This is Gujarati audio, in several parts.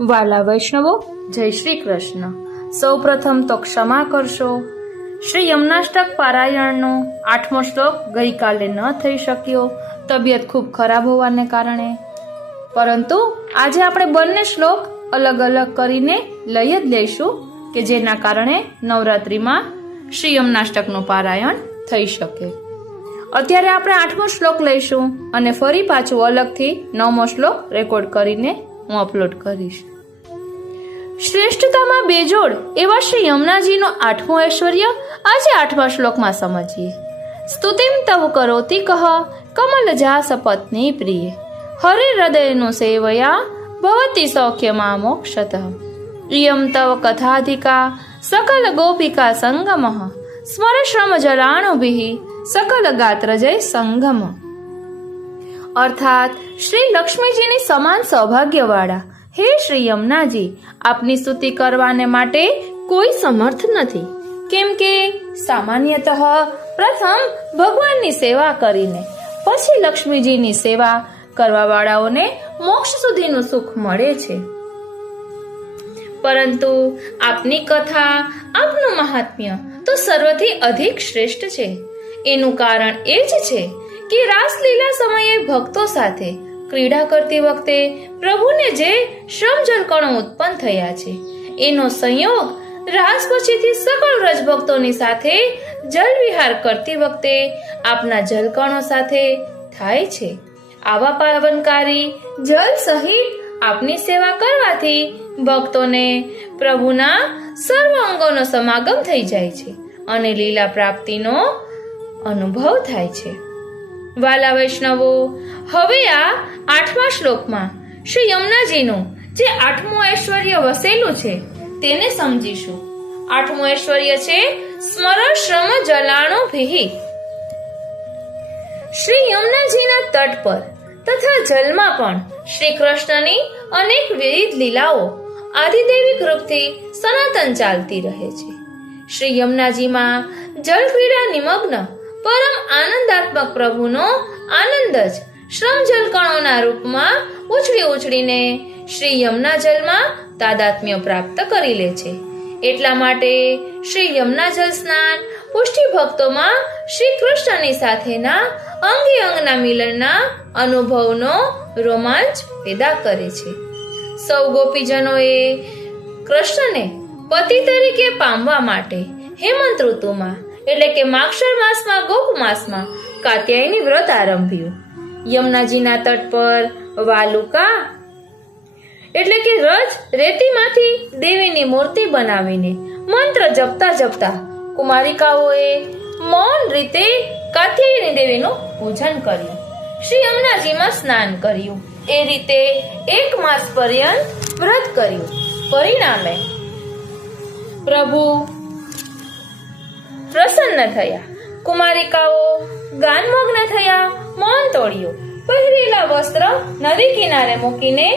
વાલા વૈષ્ણવો, જય શ્રી કૃષ્ણ. સૌ પ્રથમ તો ક્ષમા કરશો. શ્રી યમનાષ્ટક પારાયણનો 8મો શ્લોક ગઈકાલે ન થઈ શક્યો, તબિયત ખૂબ ખરાબ હોવાને કારણે. પરંતુ આજે આપણે બંને શ્લોક અલગ અલગ કરીને લઈ જ લઈશું કે જેના કારણે નવરાત્રિમાં શ્રી યમનાષ્ટકનું પારાયણ થઈ શકે. અત્યારે આપણે 8મો શ્લોક લઈશું અને ફરી પાછું અલગથી 9મો શ્લોક રેકોર્ડ કરીને હું અપલોડ કરીશ. શ્રેષ્ઠતામાં બેજોડ એવા શ્રી યમુનાજીનો 8મો ઐશ્વર્ય આજે 8મા શ્લોકમાં સમજીએ. સ્તુતિમ તવ કરોતિ કહ કમલજા સપત્ની પ્રિય હરે હૃદયનું સેવયા ભવતી સૌખ્યમાં મોક્ષતઃ ઇયમ તવ કથાધિકા સકલ ગોપિકા સંગમઃ સ્મરશ્રમ જલાણુભિ સકલ ગાત્રજય સંગમ. અર્થાત શ્રી લક્ષ્મીજીની સમાન સૌભાગ્યવાળા હે શ્રી યમુનાજી, આપની સ્તુતિ કરવાને માટે કોઈ સમર્થ નથી, કેમ કે સામાન્યતઃ પ્રથમ ભગવાનની સેવા કરીને પછી લક્ષ્મીજીની સેવા કરવા વાળાઓને મોક્ષ સુધીનું સુખ મળે છે. પરંતુ આપની કથા, આપનું મહાત્મ્ય તો સર્વથી અધિક શ્રેષ્ઠ છે. એનું કારણ એ જ છે કે રાસલીલા સમયે ભક્તો સાથે ક્રીડા કરતી વખતે પ્રભુને જે શ્રમજલકણો ઉત્પન્ન થયા છે એનો સંયોગ રાસ પછીથી સકળ રજભક્તોની સાથે જલ વિહાર કરતી વખતે આપના જલકણો સાથે થાય છે. આવા પાવનકારી જલ સહિત આપની સેવા કરવાથી ભક્તોને પ્રભુના સર્વ અંગોનો સમાગમ થઈ જાય છે અને લીલા પ્રાપ્તિનો અનુભવ થાય છે. વાલા વૈષ્ણવો, હવે આ 8મા શ્લોકમાં શ્રી યમુનાજીનું જે 8મું ઐશ્વર્ય વસેલું છે તેને સમજીશું. 8મું ઐશ્વર્ય છે સ્મર શ્રમ જલાણુભિ. શ્રી યમુનાજીના તટ પર તથા જલમાં પણ શ્રી કૃષ્ણની અનેક વિવિધ લીલાઓ આદિદૈવિક રૂપથી સનાતન ચાલતી રહે છે. શ્રી યમુનાજીમાં જળ ક્રીડા નિમગ્ન પરમ આનંદાત્મક પ્રભુનો આનંદ જ શ્રમ જલકણોના રૂપમાં ઉછળી ઉછળીને શ્રી યમુના જલમાં તાદાત્મ્ય પ્રાપ્ત કરી લે છે. એટલા માટે શ્રી યમુના જલ સ્નાન પુષ્ટિ ભક્તોમાં શ્રી કૃષ્ણની સાથેના અંગે અંગના મિલનના અનુભવનો રોમાંચ પેદા કરે છે. સૌ ગોપીજનોએ કૃષ્ણને પતિ તરીકે પામવા માટે હેમંત ઋતુમાં એટલે કે માગશર માસમાં ગોપ માસમાં કાત્યાયની વ્રત આરંભ્યું. યમુનાજીના તટ પર વાલુકા એટલે કે રજ રેતીમાંથી દેવીની મૂર્તિ બનાવીને મંત્ર જપતા જપતા કુમારિકાઓએ મૌન રીતે કાત્યાયની દેવીનું પૂજન કર્યું. શ્રી યમુનાજીમાં સ્નાન કર્યું. એ રીતે 1 માસ પર્યંત વ્રત કર્યું. પરિણામે પ્રભુ પ્રસન્ન થયા. કુમારિકાઓ ગાનમગ્ન થયા. મૌન તોડ્યું. પહેરેલા વસ્ત્ર નદી કિનારે મૂકીને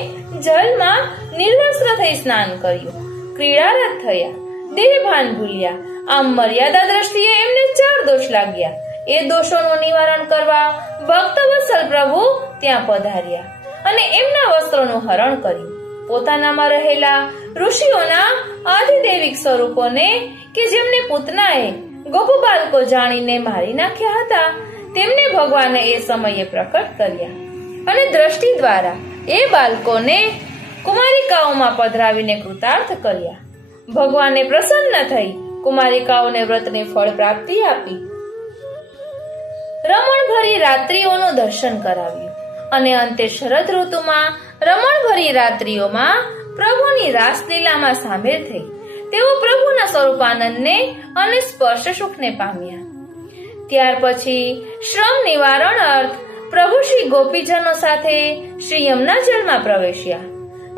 જલમાં નિર્વસ્ત્ર થઈ સ્નાન કર્યું. ક્રીડારત થયા. દેહભાન ભૂલ્યા. આમ મર્યાદા દ્રષ્ટિએ એમને 4 દોષ લાગ્યા. એ દોષોનું નિવારણ કરવા ભક્તવત્સલ પ્રભુ ત્યાં પધાર્યા અને એમના વસ્ત્રોનું હરણ કર્યું. પોતાનામાં રહેલા ઋષિઓના આદિદૈવિક સ્વરૂપોને કે જેમને પૂતનાએ ગોપ બાળકો જાણીને મારી નાખ્યા હતા તેમને ભગવાને એ સમયે પ્રકટ કર્યા અને દ્રષ્ટિ દ્વારા એ બાળકોને કુમારિકાઓમાં પધરાવીને કૃતાર્થ કર્યા. ભગવાને પ્રસન્ન થઈ કુમારિકાઓને વ્રતની ફળ પ્રાપ્તિ આપી. રમણભરી રાત્રિઓનું દર્શન કરાવ્યું અને અંતે શરદ ઋતુમાં રમણભરી રાત્રિઓમાં પ્રભુની રાસલીલામાં સામેલ થઈ તેઓ પ્રભુના સ્વરૂપાનંદને અને સ્પર્શ સુખને પામ્યા. ત્યાર પછી શ્રમ નિવારણ અર્થ પ્રભુ શ્રી ગોપીજનો સાથે શ્રી યમુના જળમાં પ્રવેશ્યા.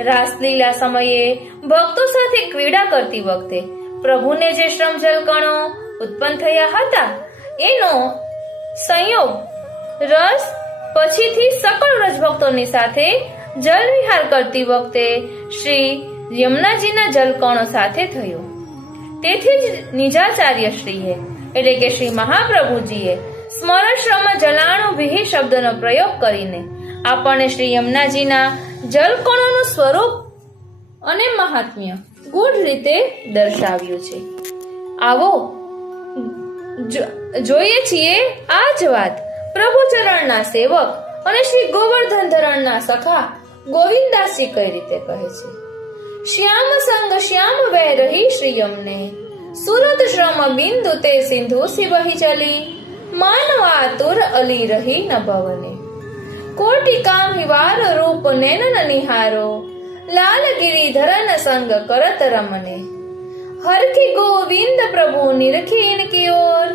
રાસલીલા સમયે ભક્તો સાથે ક્રીડા કરતી વખતે પ્રભુને જે શ્રમ જલકણો ઉત્પન્ન થયા હતા એનો સંયોગ રસ પછીથી સકળ રજભક્તોની સાથે જલ વિહાર કરતી વખતે શ્રી યમુનાજીના જલકણો સાથે થયો. તેથી જ નિજાચાર્ય શ્રીએ એટલે કે શ્રી મહાપ્રભુજીએ સ્મરશ્રમ જલાણુભિ શબ્દનો પ્રયોગ કરીને આપણને શ્રી યમુનાજીના જલકણોનું સ્વરૂપ અને મહાત્મ્ય ગૂઢ રીતે દર્શાવ્યું છે. આવો જોઈએ છીએ આ જ વાત પ્રભુ ચરણના સેવક અને શ્રી ગોવર્ધન ધરણના સખા ગોવિંદાસજી કઈ રીતે કહે છે. શ્યામ સંગ શ્યામ વહ રહી શ્રી યમને, સુરત શ્રમ બિંદુ તે સિંધુ સી વહી ચલી, માનવા તુર અલી રહી ન ભવને, કોટી કામ હિવાર રૂપ નૈનન નિહારો, લાલ गिरिधरन संग करत रमने, हर की गोविंद प्रभु निरखी इनकी ओर,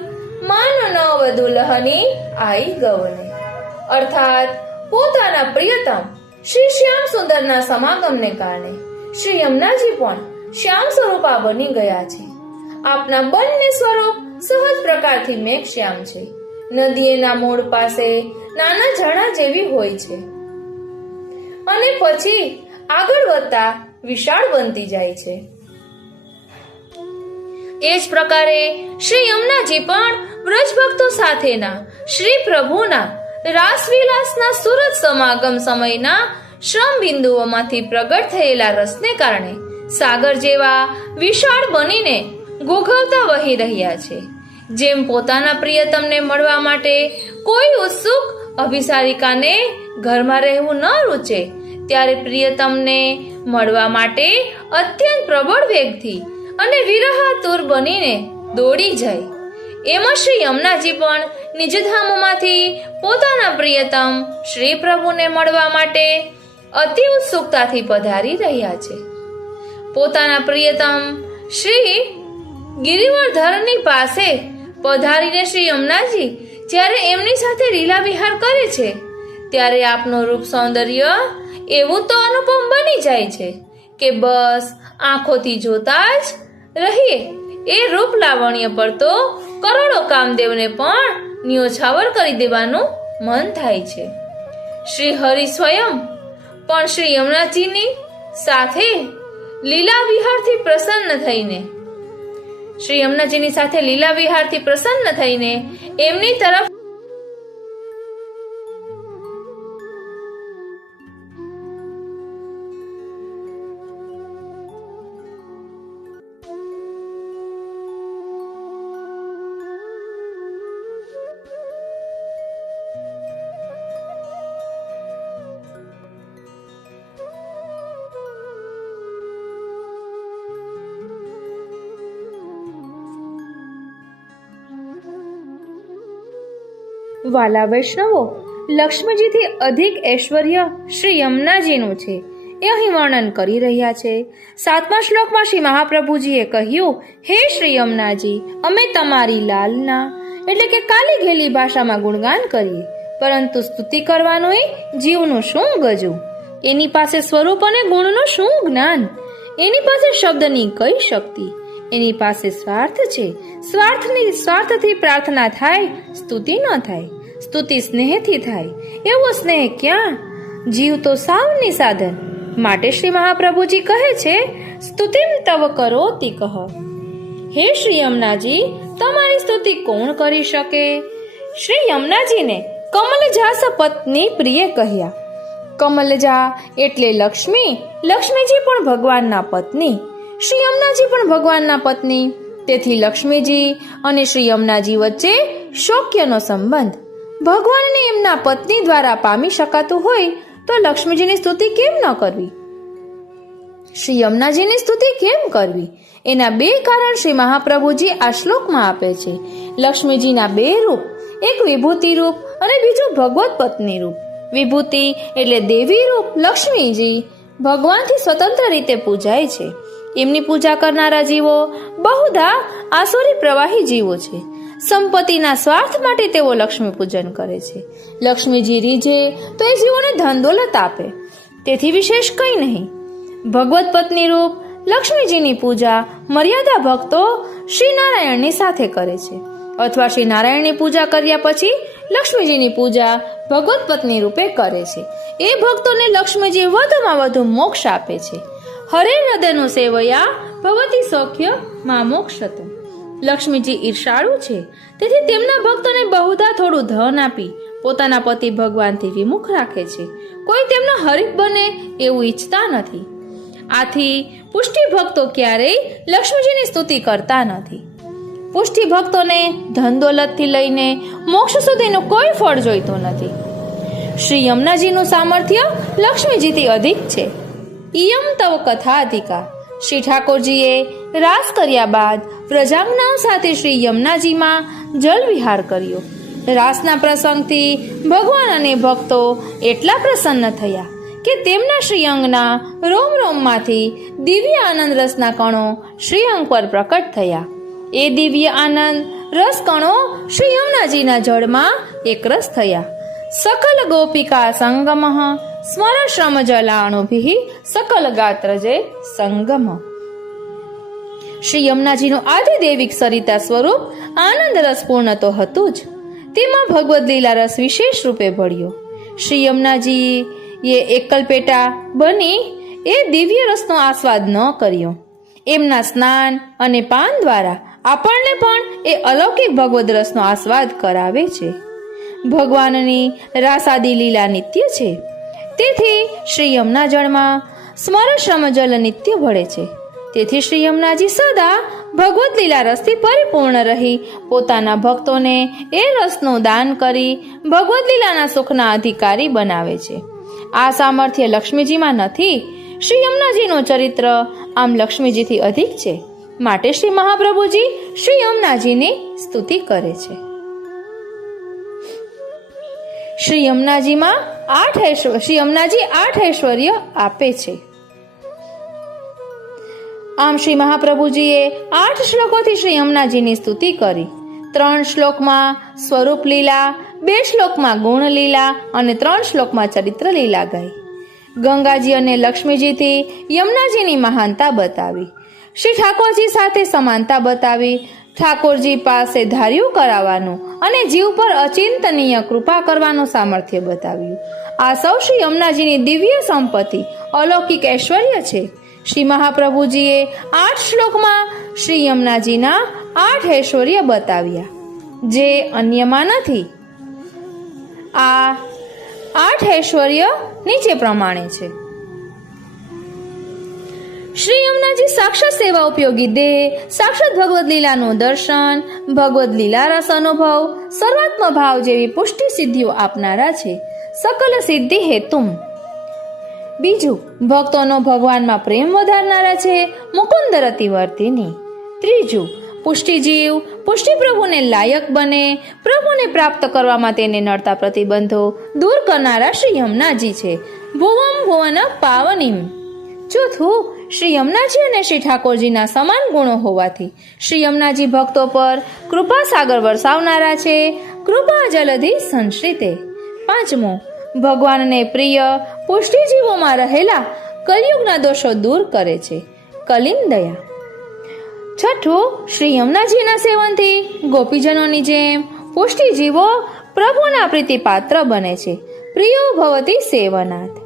मानो नव दुल्हनी आई गवने. અર્થાત પોતાના પ્રિયતમ શ્રી શ્યામ સુંદરના સમાગમને કારણે શ્રી યમુનાજી પણ શ્યામ સ્વરૂપા બની ગયા છે. આપના બંને સ્વરૂપ સહજ પ્રકારથી મેઘ શ્યામ છે. નદી એના મૂળ પાસે નાના ઝરણા જેવી હોય છે અને પછી આગળ વધતા વિશાળ બનતી જાય છે. એ જ પ્રકારે શ્રી યમુનાજી પણ વ્રજ ભક્તો સાથેના શ્રી પ્રભુના રાસવિલાસના સુરત સમાગમ સમયના શ્રમ બિંદુઓમાંથી પ્રગટ થયેલા રસને કારણે સાગર જેવા વિશાળ બનીને ઘોઘવતા વહી રહ્યા છે. જેમ પોતાના પ્રિયતમને મળવા માટે કોઈ ઉત્સુક અભિસારિકાને ઘરમાં રહેવું ન રૂચે, ત્યારે પ્રિયતમને મળવા માટે અત્યંત પ્રબળ વેગથી અને વિરહાતુર બનીને દોડી જાય, એમાં શ્રી યમુનાજી પણ નિજધામોમાંથી પોતાના પ્રિયતમ શ્રી પ્રભુને મળવા માટે અતિ ઉત્સુકતાથી પધારી રહ્યા છે. પોતાના પ્રિયતમ શ્રી ગિરિવર્ધનની પાસે પધારીને શ્રી યમુનાજી જ્યારે એમની સાથે લીલા વિહાર કરે છે, ત્યારે આપનું રૂપ સૌંદર્ય એવું તો અનુપમ બની જાય છે કે બસ આંખોથી જોતા જ રહીએ. એ રૂપ લાવણ્ય પર તો કરોડો કામદેવને પણ ન્યોછાવર કરી દેવાનું મન થાય છે. શ્રી હરિ સ્વયં પણ શ્રી યમુનાજીની સાથે લીલા વિહારથી પ્રસન્ન થઈને એમની તરફ વાલા વૈષ્ણવો, લક્ષ્મીજીથી અધિક ઐશ્વર્ય શ્રી યમુનાજીનું છે એ અહીં વર્ણન કરી રહ્યા છે. 7મા શ્લોકમાં શ્રી મહાપ્રભુજીએ કહ્યું, હે શ્રી યમુનાજી, અમે તમારી લાલના એટલે કે કાલી ઘેલી ભાષામાં ગુણગાન કરીએ, પરંતુ સ્તુતિ કરવાનું એ જીવનું શું ગજું? એની પાસે સ્વરૂપ અને ગુણનું શું જ્ઞાન? એની પાસે શબ્દની કઈ શક્તિ? એની પાસે સ્વાર્થ છે. સ્વાર્થથી પ્રાર્થના થાય, સ્તુતિ ન થાય. સ્તુતિ સ્નેહથી થાય, એવો સ્નેહ ક્યાં? જીવ તો સાવની સાધન. માટે શ્રી મહાપ્રભુજી કહે છે, સ્તુતિમ તવ કરોતિ કહ. હે શ્રી યમુનાજી, તમારી સ્તુતિ કોણ કરી શકે? શ્રી યમુનાજીને કમલજા પત્ની પ્રિય કહ્યા. કમલજા એટલે લક્ષ્મી. લક્ષ્મીજી પણ ભગવાનના પત્ની, શ્રી યમુનાજી પણ ભગવાનના પત્ની. તેથી લક્ષ્મીજી અને શ્રી યમુનાજી વચ્ચે શોક્યનો સંબંધ. ભગવાનને એમના પત્ની દ્વારા પામી શકાતું હોય તો લક્ષ્મીજીની સ્તુતિ કેમ ન કરવી? શ્રી યમુનાજીની સ્તુતિ કેમ કરવી? એના બે કારણ શ્રી મહાપ્રભુજી આ શ્લોકમાં આપે છે. લક્ષ્મીજીના બે રૂપ, એક વિભૂતિ રૂપ અને બીજું ભગવત પત્ની રૂપ. વિભૂતિ એટલે દેવી રૂપ લક્ષ્મીજી ભગવાનથી સ્વતંત્ર રીતે પૂજાય છે. એમની પૂજા કરનારા જીવો બહુધા આસુરી પ્રવાહી જીવો છે. સંપત્તિના સ્વાર્થ માટે તેઓ લક્ષ્મી પૂજન કરે છે. લક્ષ્મીજી રીઝે તો એ જીવોને ધન દોલત આપે, તેથી વિશેષ કંઈ નહીં. ભગવત પત્ની રૂપ લક્ષ્મીજીની પૂજા મર્યાદા ભક્તો શ્રી નારાયણની સાથે કરે છે, અથવા શ્રી નારાયણની પૂજા કર્યા પછી લક્ષ્મીજીની પૂજા ભગવત પત્ની રૂપે કરે છે. એ ભક્તોને લક્ષ્મીજી વધુમાં વધુ મોક્ષ આપે છે. હરે હૃદયનું સેવયા ભવતી સૌખ્ય મા મોક્ષતમ. લક્ષ્મીજી ઈર્ષાળુ છે, તેથી તેમના ભક્તોને બહુધા થોડું ધન આપી પોતાના પતિ ભગવાનથી વિમુખ રાખે છે. કોઈ તેમનો હરીફ બને એવું ઈચ્છતા નથી. આથી પુષ્ટિ ભક્તો ક્યારેય લક્ષ્મીજીની સ્તુતિ કરતા નથી. પુષ્ટિ ભક્તોને ધન દોલતથી લઈને મોક્ષ સુધીનું કોઈ ફળ જોઈતું નથી. શ્રી યમુનાજીનું સામર્થ્ય લક્ષ્મીજીથી અધિક છે. ઇયમ તવ કથાધિકા. શ્રી ઠાકોરજીએ રાસ કર્યા બાદ પ્રજાજ્ઞાઓ સાથે શ્રી યમુનાજીમાં જલ વિહાર કર્યો. રાસના પ્રસંગથી ભગવાન અને ભક્તો એટલા પ્રસન્ન થયા કે તેમના શ્રીઅંગના રોમ રોમમાંથી દિવ્ય આનંદ રસના કણો શ્રીઅંગ પર પ્રકટ થયા. એ દિવ્ય આનંદ રસ કણો શ્રી યમુનાજીના જળમાં એકરસ થયા. સકલ ગોપિકા સંગમઃ સ્મર શ્રમ જલાણુભિઃ સકલ ગાત્રજે સંગમ. શ્રી યમુનાજીનું આદિદેવિક સરિતા સ્વરૂપ આનંદ રસપૂર્ણ તો હતું જ, તેમાં ભગવદ લીલા રસ વિશેષ રૂપે ભળ્યો. શ્રી યમુનાજીએ એકલપેટા બની એ દિવ્ય રસનો આસ્વાદ ન કર્યો. એમના સ્નાન અને પાન દ્વારા આપણને પણ એ અલૌકિક ભગવદ રસનો આસ્વાદ કરાવે છે. ભગવાનની રાસાદી લીલા નિત્ય છે, તેથી શ્રી યમુના જળમાં સ્મર શ્રમ જલ નિત્ય ભળે છે. તેથી શ્રી યમુનાજી સદા ભગવદ લીલા રસથી પરિપૂર્ણ રહી પોતાના ભક્તોને એ રસનું દાન કરી ભગવદ લીલાના સુખના અધિકારી બનાવે છે. આ સામર્થ્ય લક્ષ્મીજીમાં નથી. શ્રી યમુનાજીનું ચરિત્ર આમ લક્ષ્મીજીથી અધિક છે, માટે શ્રી મહાપ્રભુજી શ્રી યમુનાજીની સ્તુતિ કરે છે. શ્રી યમુનાજી 8 ઐશ્વર્ય આપે છે. આમ શ્રી મહાપ્રભુજીએ 8 શ્લોકોથી શ્રી યમુનાજીની સ્તુતિ કરી. 3 શ્લોકમાં સ્વરૂપ લીલા, 2 શ્લોકમાં ગુણ લીલા અને 3 શ્લોકમાં ચરિત્ર લીલા ગાઈ. ગંગાજી અને લક્ષ્મીજીથી યમુનાજીની મહાનતા બતાવી. શ્રી ઠાકોરજી સાથે સમાનતા બતાવી. ઠાકોરજી પાસે ધાર્યું કરાવવાનું અને જીવ પર અચિંતનીય કૃપા કરવાનું સામર્થ્ય બતાવ્યું. આ સૌ શ્રી યમુનાજીની દિવ્ય સંપત્તિ, અલૌકિક ઐશ્વર્ય છે. શ્રી મહાપ્રભુજીએ 8 શ્લોકમાં શ્રી યમુનાજીના 8 ઐશ્વર્ય બતાવ્યા, જે અન્યમાં નથી. આ 8 ઐશ્વર્ય નીચે પ્રમાણે છે. શ્રી યમુનાજી સાક્ષાત સેવા ઉપયોગી દેહ, સાક્ષાત ભગવદ લીલાનું દર્શન, ભગવદ લીલા રસ અનુભવ, સર્વાત્મ ભાવ જેવી પુષ્ટિ સિદ્ધિઓ આપનારા છે. સકલ સિદ્ધિ હેતુમ. બીજું, ભક્તોનો ભગવાનમાં પ્રેમ વધારનારા છે. મુકુંદ રતિવર્તિની. ત્રીજું, પુષ્ટિ જીવ પુષ્ટિ પ્રભુને લાયક બને, પ્રભુને પ્રાપ્ત કરવામાં તેને નડતા પ્રતિબંધો દૂર કરનારા શ્રી યમુનાજી છે. ભુવમ ભુવન પાવનીમ. ચોથું, શ્રી યમુનાજી અને શ્રી ઠાકોરજીના સમાન ગુણો હોવાથી શ્રી યમુનાજી ભક્તો પર કૃપા સાગર વરસાવનારા છે. કૃપા જલધિ સંશ્રિતે. પાંચમું, ભગવાનને પ્રિય પુષ્ટિજીવોમાં રહેલા કલયુગના દોષો દૂર કરે છે. કલિન દયા. છઠ્ઠું, શ્રી યમુનાજીના સેવનથી ગોપીજનોની જેમ પુષ્ટિજીવો પ્રભુના પ્રીતિ પાત્ર બને છે. પ્રિયો ભવતી સેવનાથ.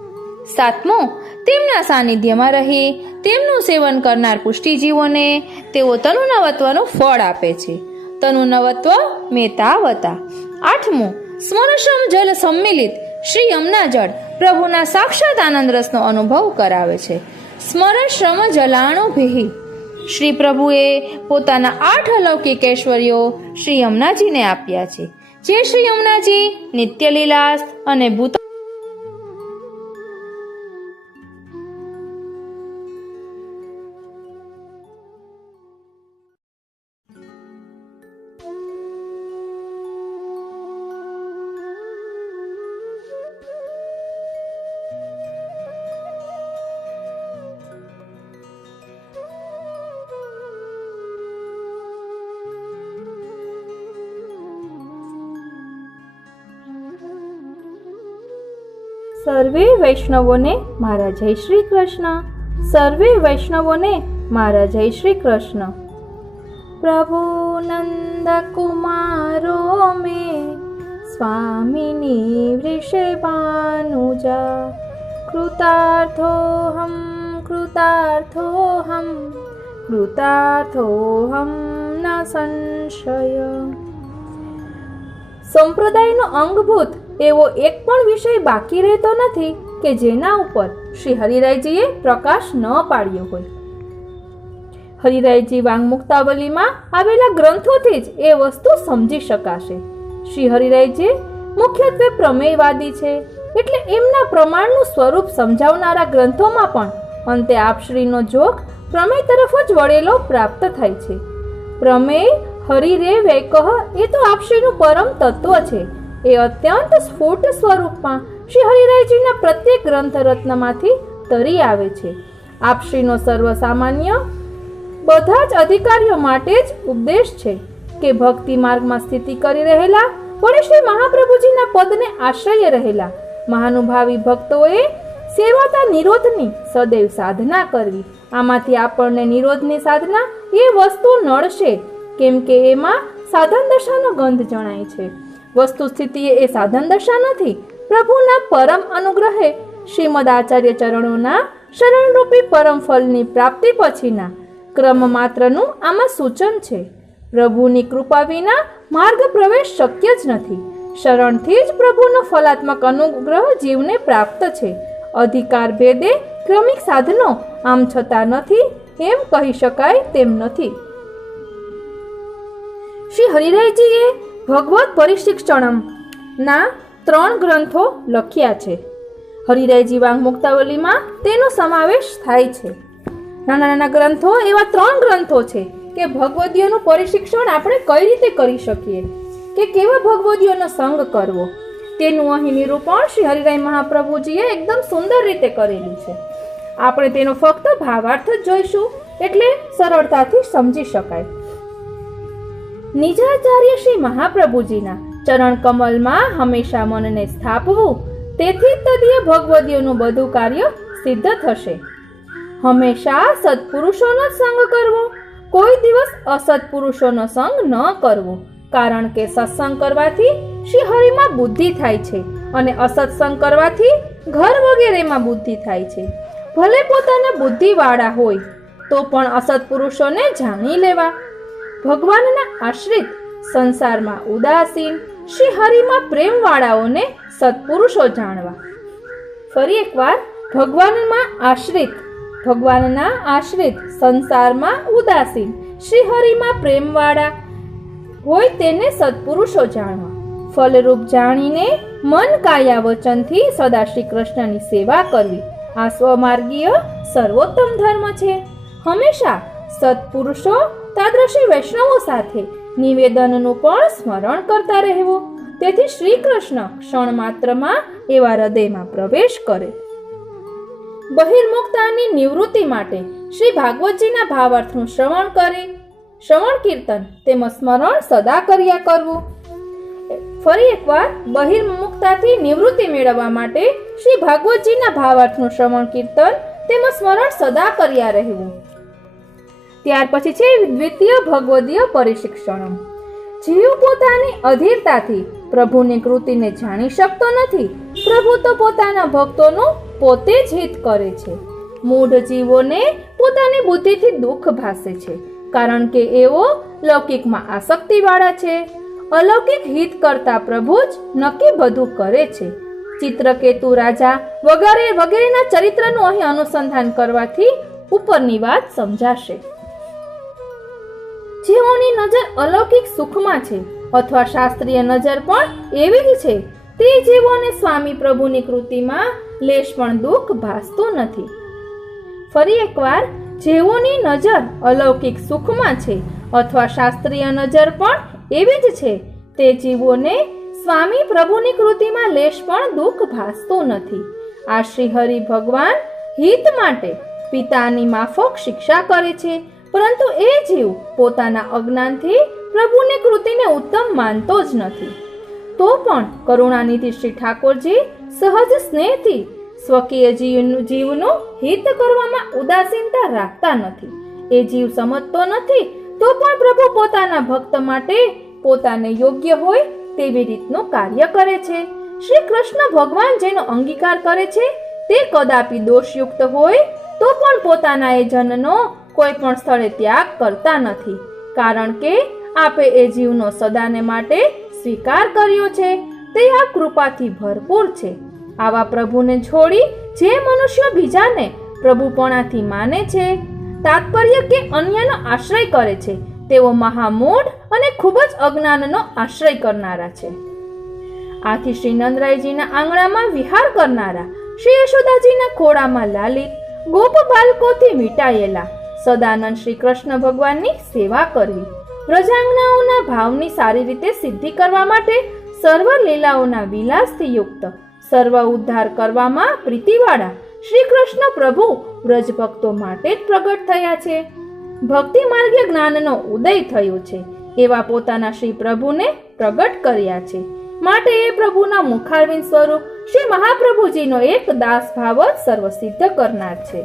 સાતમું, તેમના સાનિધ્યમાં રહી તેમનું સેવન કરનાર પુષ્ટિજીવોને તેઓ તનુનવત્વનું ફળ આપે છે. તનુનવત્વ મેતાવતા. આઠમું, સ્મરશ્રમ જલ સંમિલિત શ્રી યમુના જળ પ્રભુના સાક્ષાત આનંદ રસનો અનુભવ કરાવે છે. સ્મરશ્રમ જલાણુભિઃ. શ્રી પ્રભુએ પોતાના 8 અલૌકિક ઐશ્વર્યો શ્રી યમુનાજીને આપ્યા છે, જે શ્રી યમુનાજી નિત્ય લીલાસ અને ભૂત સર્વે વૈષ્ણવોને મારા જય શ્રી કૃષ્ણ. સર્વે વૈષ્ણવોને મારા જય શ્રી કૃષ્ણ. પ્રભુ નંદ કુમારો મે સ્વામિની વૃષભાનુજા. કૃતાર્થોહમ કૃતાર્થોહમ કૃતાર્થોહમ ન સંશય. સંપ્રદાયનો અંગભૂત એવો એક પણ વિષય બાકી રહેતો નથી કે જેના ઉપર શ્રી હરિરાયજીએ પ્રકાશ ન પાડ્યો હોય. હરિરાયજી વાંગમુક્તાવલીમાં આવેલા ગ્રંથોથી જ એ વસ્તુ સમજી શકાશે. શ્રી હરિરાયજી મુખ્યત્વે પ્રમેયવાદી છે, એટલે એમના પ્રમાણનું સ્વરૂપ સમજાવનારા ગ્રંથોમાં પણ અંતે આપશ્રીનો જોગ પ્રમેય તરફ જ વળેલો પ્રાપ્ત થાય છે. પ્રમેય હરિરેવ એકઃ એ તો આપશ્રીનું પરમ તત્વ છે. એ અત્યંત સ્ફુટ સ્વરૂપમાં શ્રી હરિરાયજીના પ્રત્યેક ગ્રંથ રત્નમાંથી તરી આવે છે. આપશ્રીનો સર્વસામાન્ય બધા જ અધિકારીઓ માટે જ ઉપદેશ છે કે ભક્તિ માર્ગમાં સ્થિતિ કરી રહેલા વડે શ્રી મહાપ્રભુજીના પદને આશ્રય રહેલા મહાનુભાવી ભક્તોએ સેવાતા નિરોધની સદૈવ સાધના કરવી. આમાંથી આપણને નિરોધની સાધના એ વસ્તુ નડશે, કેમ કે એમાં સાધન દશાનો ગંધ જણાય છે. વસ્તુ સ્થિતિએ એ સાધન દશા નથી. પ્રભુના પરમ અનુગ્રહે શ્રીમદ આચાર્ય ચરણોના શરણરૂપી પરમ ફલની પ્રાપ્તિ પછીના ક્રમ માત્રનું આમાં સૂચન છે. પ્રભુની કૃપા વિના માર્ગ પ્રવેશ શક્ય જ નથી. શરણથી જ પ્રભુનો ફલાત્મક અનુગ્રહ જીવને પ્રાપ્ત છે. અધિકાર ભેદે ક્રમિક સાધનો આમ છતાં નથી એમ કહી શકાય તેમ નથી. શ્રી હરિરાયજીએ ભગવત પરિશિક્ષણમ ના 3 ગ્રંથો લખ્યા છે. હરિરાયજી વાંગમુક્તાવલીમાં તેનો સમાવેશ થાય છે. નાના નાના ગ્રંથો એવા 3 ગ્રંથો છે કે ભગવદીઓનું પરિશિક્ષણ આપણે કઈ રીતે કરી શકીએ, કે કેવા ભગવદીઓનો સંગ કરવો, તેનું અહીં નિરૂપણ શ્રી હરિરાય મહાપ્રભુજીએ એકદમ સુંદર રીતે કરેલું છે. આપણે તેનો ફક્ત ભાવાર્થ જ જોઈશું એટલે સરળતાથી સમજી શકાય. નિજાચાર્ય શ્રી મહાપ્રભુજીના ચરણ કમલમાં હંમેશા મનને સ્થાપવું, તેથી તદીય ભગવદીઓનું બધું કાર્ય સિદ્ધ થશે. હંમેશા સત્પુરુષોનો જ સંગ કરવો, કોઈ દિવસ અસત્પુરુષોનો સંગ ન કરવો. કારણ કે સત્સંગ કરવાથી શ્રી હરિમાં બુદ્ધિ થાય છે અને અસત્સંગ કરવાથી ઘર વગેરેમાં બુદ્ધિ થાય છે. ભલે પોતાના બુદ્ધિવાળા હોય તો પણ અસત્પુરુષોને જાણી લેવા. ભગવાનના આશ્રિત, સંસારમાં ઉદાસીન, શ્રી હરિમાં પ્રેમવાળાઓને સત્પુરુષો જાણવા. ફરી એકવાર, ભગવાનના આશ્રિત, સંસારમાં ઉદાસીન, શ્રી હરિમાં પ્રેમવાળા હોય તેને સત્પુરુષો જાણવા. ફલરૂપ જાણીને મન કાયા વચનથી સદા શ્રી કૃષ્ણની સેવા કરવી આ સ્વમાર્ગીય સર્વોત્તમ ધર્મ છે. હંમેશા સત્પુરુષો તાદ્રશી વૈષ્ણવો સાથે નિવેદનનું પણ સ્મરણ કરતા રહેવું, તેથી શ્રી કૃષ્ણ ક્ષણ માત્રમાં એવા હૃદયમાં પ્રવેશ કરે. બહિર્મુક્તાની નિવૃત્તિ માટે શ્રી ભાગવતજીના ભાવાર્થનું શ્રવણ કીર્તન તેમજ સ્મરણ સદા કર્યા કરવું. ફરી એકવાર, બહિર્મુક્તાથી નિવૃત્તિ મેળવવા માટે શ્રી ભાગવતજીના ભાવાર્થનું શ્રવણ કીર્તન તેમજ સ્મરણ સદા કર્યા રહેવું. ત્યાર પછી છે દ્વિતીય ભગવદીય પરિશિક્ષણ. જીવ પોતાની અધીરતાથી પ્રભુની કૃતિને જાણી શકતો નથી. પ્રભુ તો પોતાના ભક્તોનું પોતે જ હિત કરે છે. મૂઢ જીવોને પોતાની બુદ્ધિથી દુઃખ ભાસે છે, કારણ કે એઓ લૌકિકમાં આસક્તિવાળા છે. અલૌકિક હિત કરતા પ્રભુ જ નક્કી બધું કરે છે. ચિત્રકેતુ રાજા વગેરેના ચરિત્રનું અહીં અનુસંધાન કરવાથી ઉપરની વાત સમજાશે. જેઓની નજર અલૌકિક સુખમાં છે અથવા શાસ્ત્રીય નજર પણ એવી જ છે, તે જીવોને સ્વામી પ્રભુની કૃતિમાં લેશ પણ દુઃખ ભાસતું નથી. ફરી એકવાર, જેઓની નજર અલૌકિક સુખમાં છે અથવા શાસ્ત્રીય નજર પણ એવી જ છે, તે જીવોને સ્વામી પ્રભુની કૃતિમાં લેશ પણ દુઃખ ભાસતું નથી. આ શ્રી હરિ ભગવાન હિત માટે પિતાની માફક શિક્ષા કરે છે, પરંતુ એ જીવ પોતાના અજ્ઞાનથી પ્રભુની કૃતિને ઉત્તમ માનતો જ નથી. તો પણ કરુણાનિધિ શ્રી ઠાકોરજી સહજ સ્નેહથી સ્વકીય જીવનું હિત કરવામાં ઉદાસીનતા રાખતા નથી. એ જીવ સમજતો નથી તો પણ પ્રભુ પોતાના ભક્ત માટે પોતાને યોગ્ય હોય તેવી રીતનું કાર્ય કરે છે. શ્રી કૃષ્ણ ભગવાન જેનો અંગીકાર કરે છે તે કદાપી દોષયુક્ત હોય તો પણ પોતાના એ જનનો કોઈ પણ સ્થળે ત્યાગ કરતા નથી, કારણ કે આપે એ જીવનો સદાને માટે સ્વીકાર કર્યો છે. તે આ કૃપાથી ભરપૂર છે. આવા પ્રભુને છોડી જે મનુષ્યો બીજાને પ્રભુપણાથી માને છે, તાત્પર્ય કે અન્યનો આશ્રય કરે છે, તેઓ મહામૂઢ અને ખૂબ જ અજ્ઞાનનો આશ્રય કરનારા છે. આથી શ્રી નંદરાયજીના આંગણામાં વિહાર કરનારા, શ્રી યશોદાજીના ખોળામાં લાલિત, ગોપ બાલકોથી વીંટાયેલા સદાનંદ શ્રી કૃષ્ણ ભગવાનની સેવા કરવી, વ્રજાંગનાઓના ભાવની સારી રીતે સિદ્ધિ કરવા માટે સર્વ લીલાઓના વિલાસથી યુક્ત, સર્વ ઉદ્ધાર કરવામાં પ્રીતિવાળા શ્રી કૃષ્ણ પ્રભુ વ્રજ ભક્તો માટે જ પ્રગટ થયા છે. ભક્તિ માર્ગે જ્ઞાનનો ઉદય થયો છે એવા પોતાના શ્રી પ્રભુને પ્રગટ કર્યા છે. માટે એ પ્રભુના મુખારવિંદ સ્વરૂપ શ્રી મહાપ્રભુજીનો એક દાસ ભાવ જ સર્વ સિદ્ધ કરનાર છે.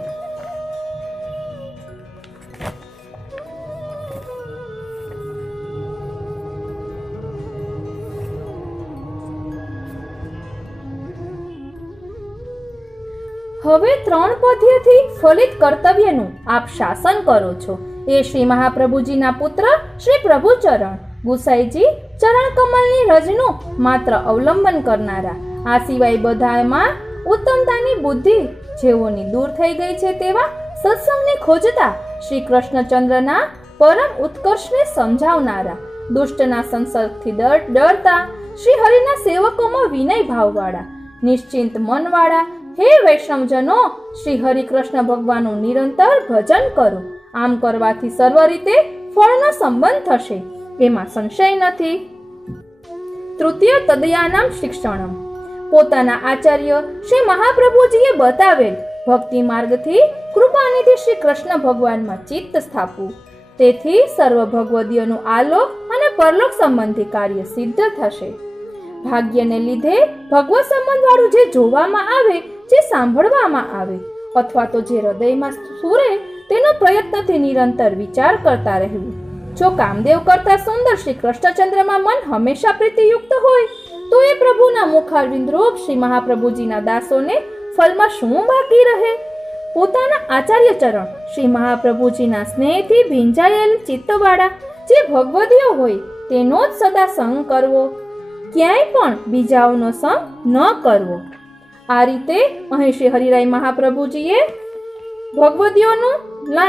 હવે 3 પદ્યથી ફલિત કર્તવ્યનું આપ શાસન કરો છો એ શ્રી મહાપ્રભુજીના પુત્ર શ્રી પ્રભુચરણ ગુસાઈજી ચરણ કમલની રજનું માત્ર અવલંબન કરનારા, આ સિવાય બધામાં ઉત્તમતાની બુદ્ધિ જેઓની દૂર થઈ ગઈ છે તેવા સત્સંગને ખોજતા શ્રી કૃષ્ણચંદ્રના પરમ ઉત્કર્ષને સમજાવનારા, દુષ્ટના સંસર્ગથી ડરતા શ્રી હરિના સેવકોમાં વિનય ભાવવાળા, નિશ્ચિંત મનવાળા હે વૈષ્ણવજનો, શ્રી હરિકૃષ્ણ ભગવાનનું નિરંતર ભજન કરો. આમ કરવાથી સર્વ રીતે ફળનો સંબંધ થશે, એમાં સંશય નથી. તૃતીય તદયાનામ શિક્ષણમ. પોતાના આચાર્ય શ્રી મહાપ્રભુજીએ બતાવેલ ભક્તિ માર્ગથી કૃપાનિધિ શ્રી કૃષ્ણ ભગવાનમાં ચિત્ત સ્થાપવું, તેથી સર્વ ભગવદીઓનું આલોક અને પરલોક સંબંધી કાર્ય સિદ્ધ થશે. ભાગ્યને લીધે ભગવત સંબંધ વાળું જે જોવામાં આવે, જે સાંભળવામાં આવે અથવા તો જે હૃદયમાં સ્ફુરે તેનો પ્રયત્નથી નિરંતર વિચાર કરતા રહેવું. જો કામદેવ કરતા સુંદર શ્રી કૃષ્ણચંદ્રમાં મન હંમેશા પ્રીતિયુક્ત હોય તો એ પ્રભુના મુખારવિંદ રૂપ શ્રી મહાપ્રભુજીના દાસોને ફલમાં શું બાકી રહે? પોતાના આચાર્ય ચરણ શ્રી મહાપ્રભુજીના સ્નેહથી ભીંજાયેલ ચિત્તવાળા જે ભગવદીઓ હોય તેનો જ સદા સંગ કરવો, ક્યાંય પણ બીજાઓનો સંગ ન કરવો. આ રીતે અહીં શ્રી હરિરાય મહાપ્રભુજીએ ભગવદીઓનું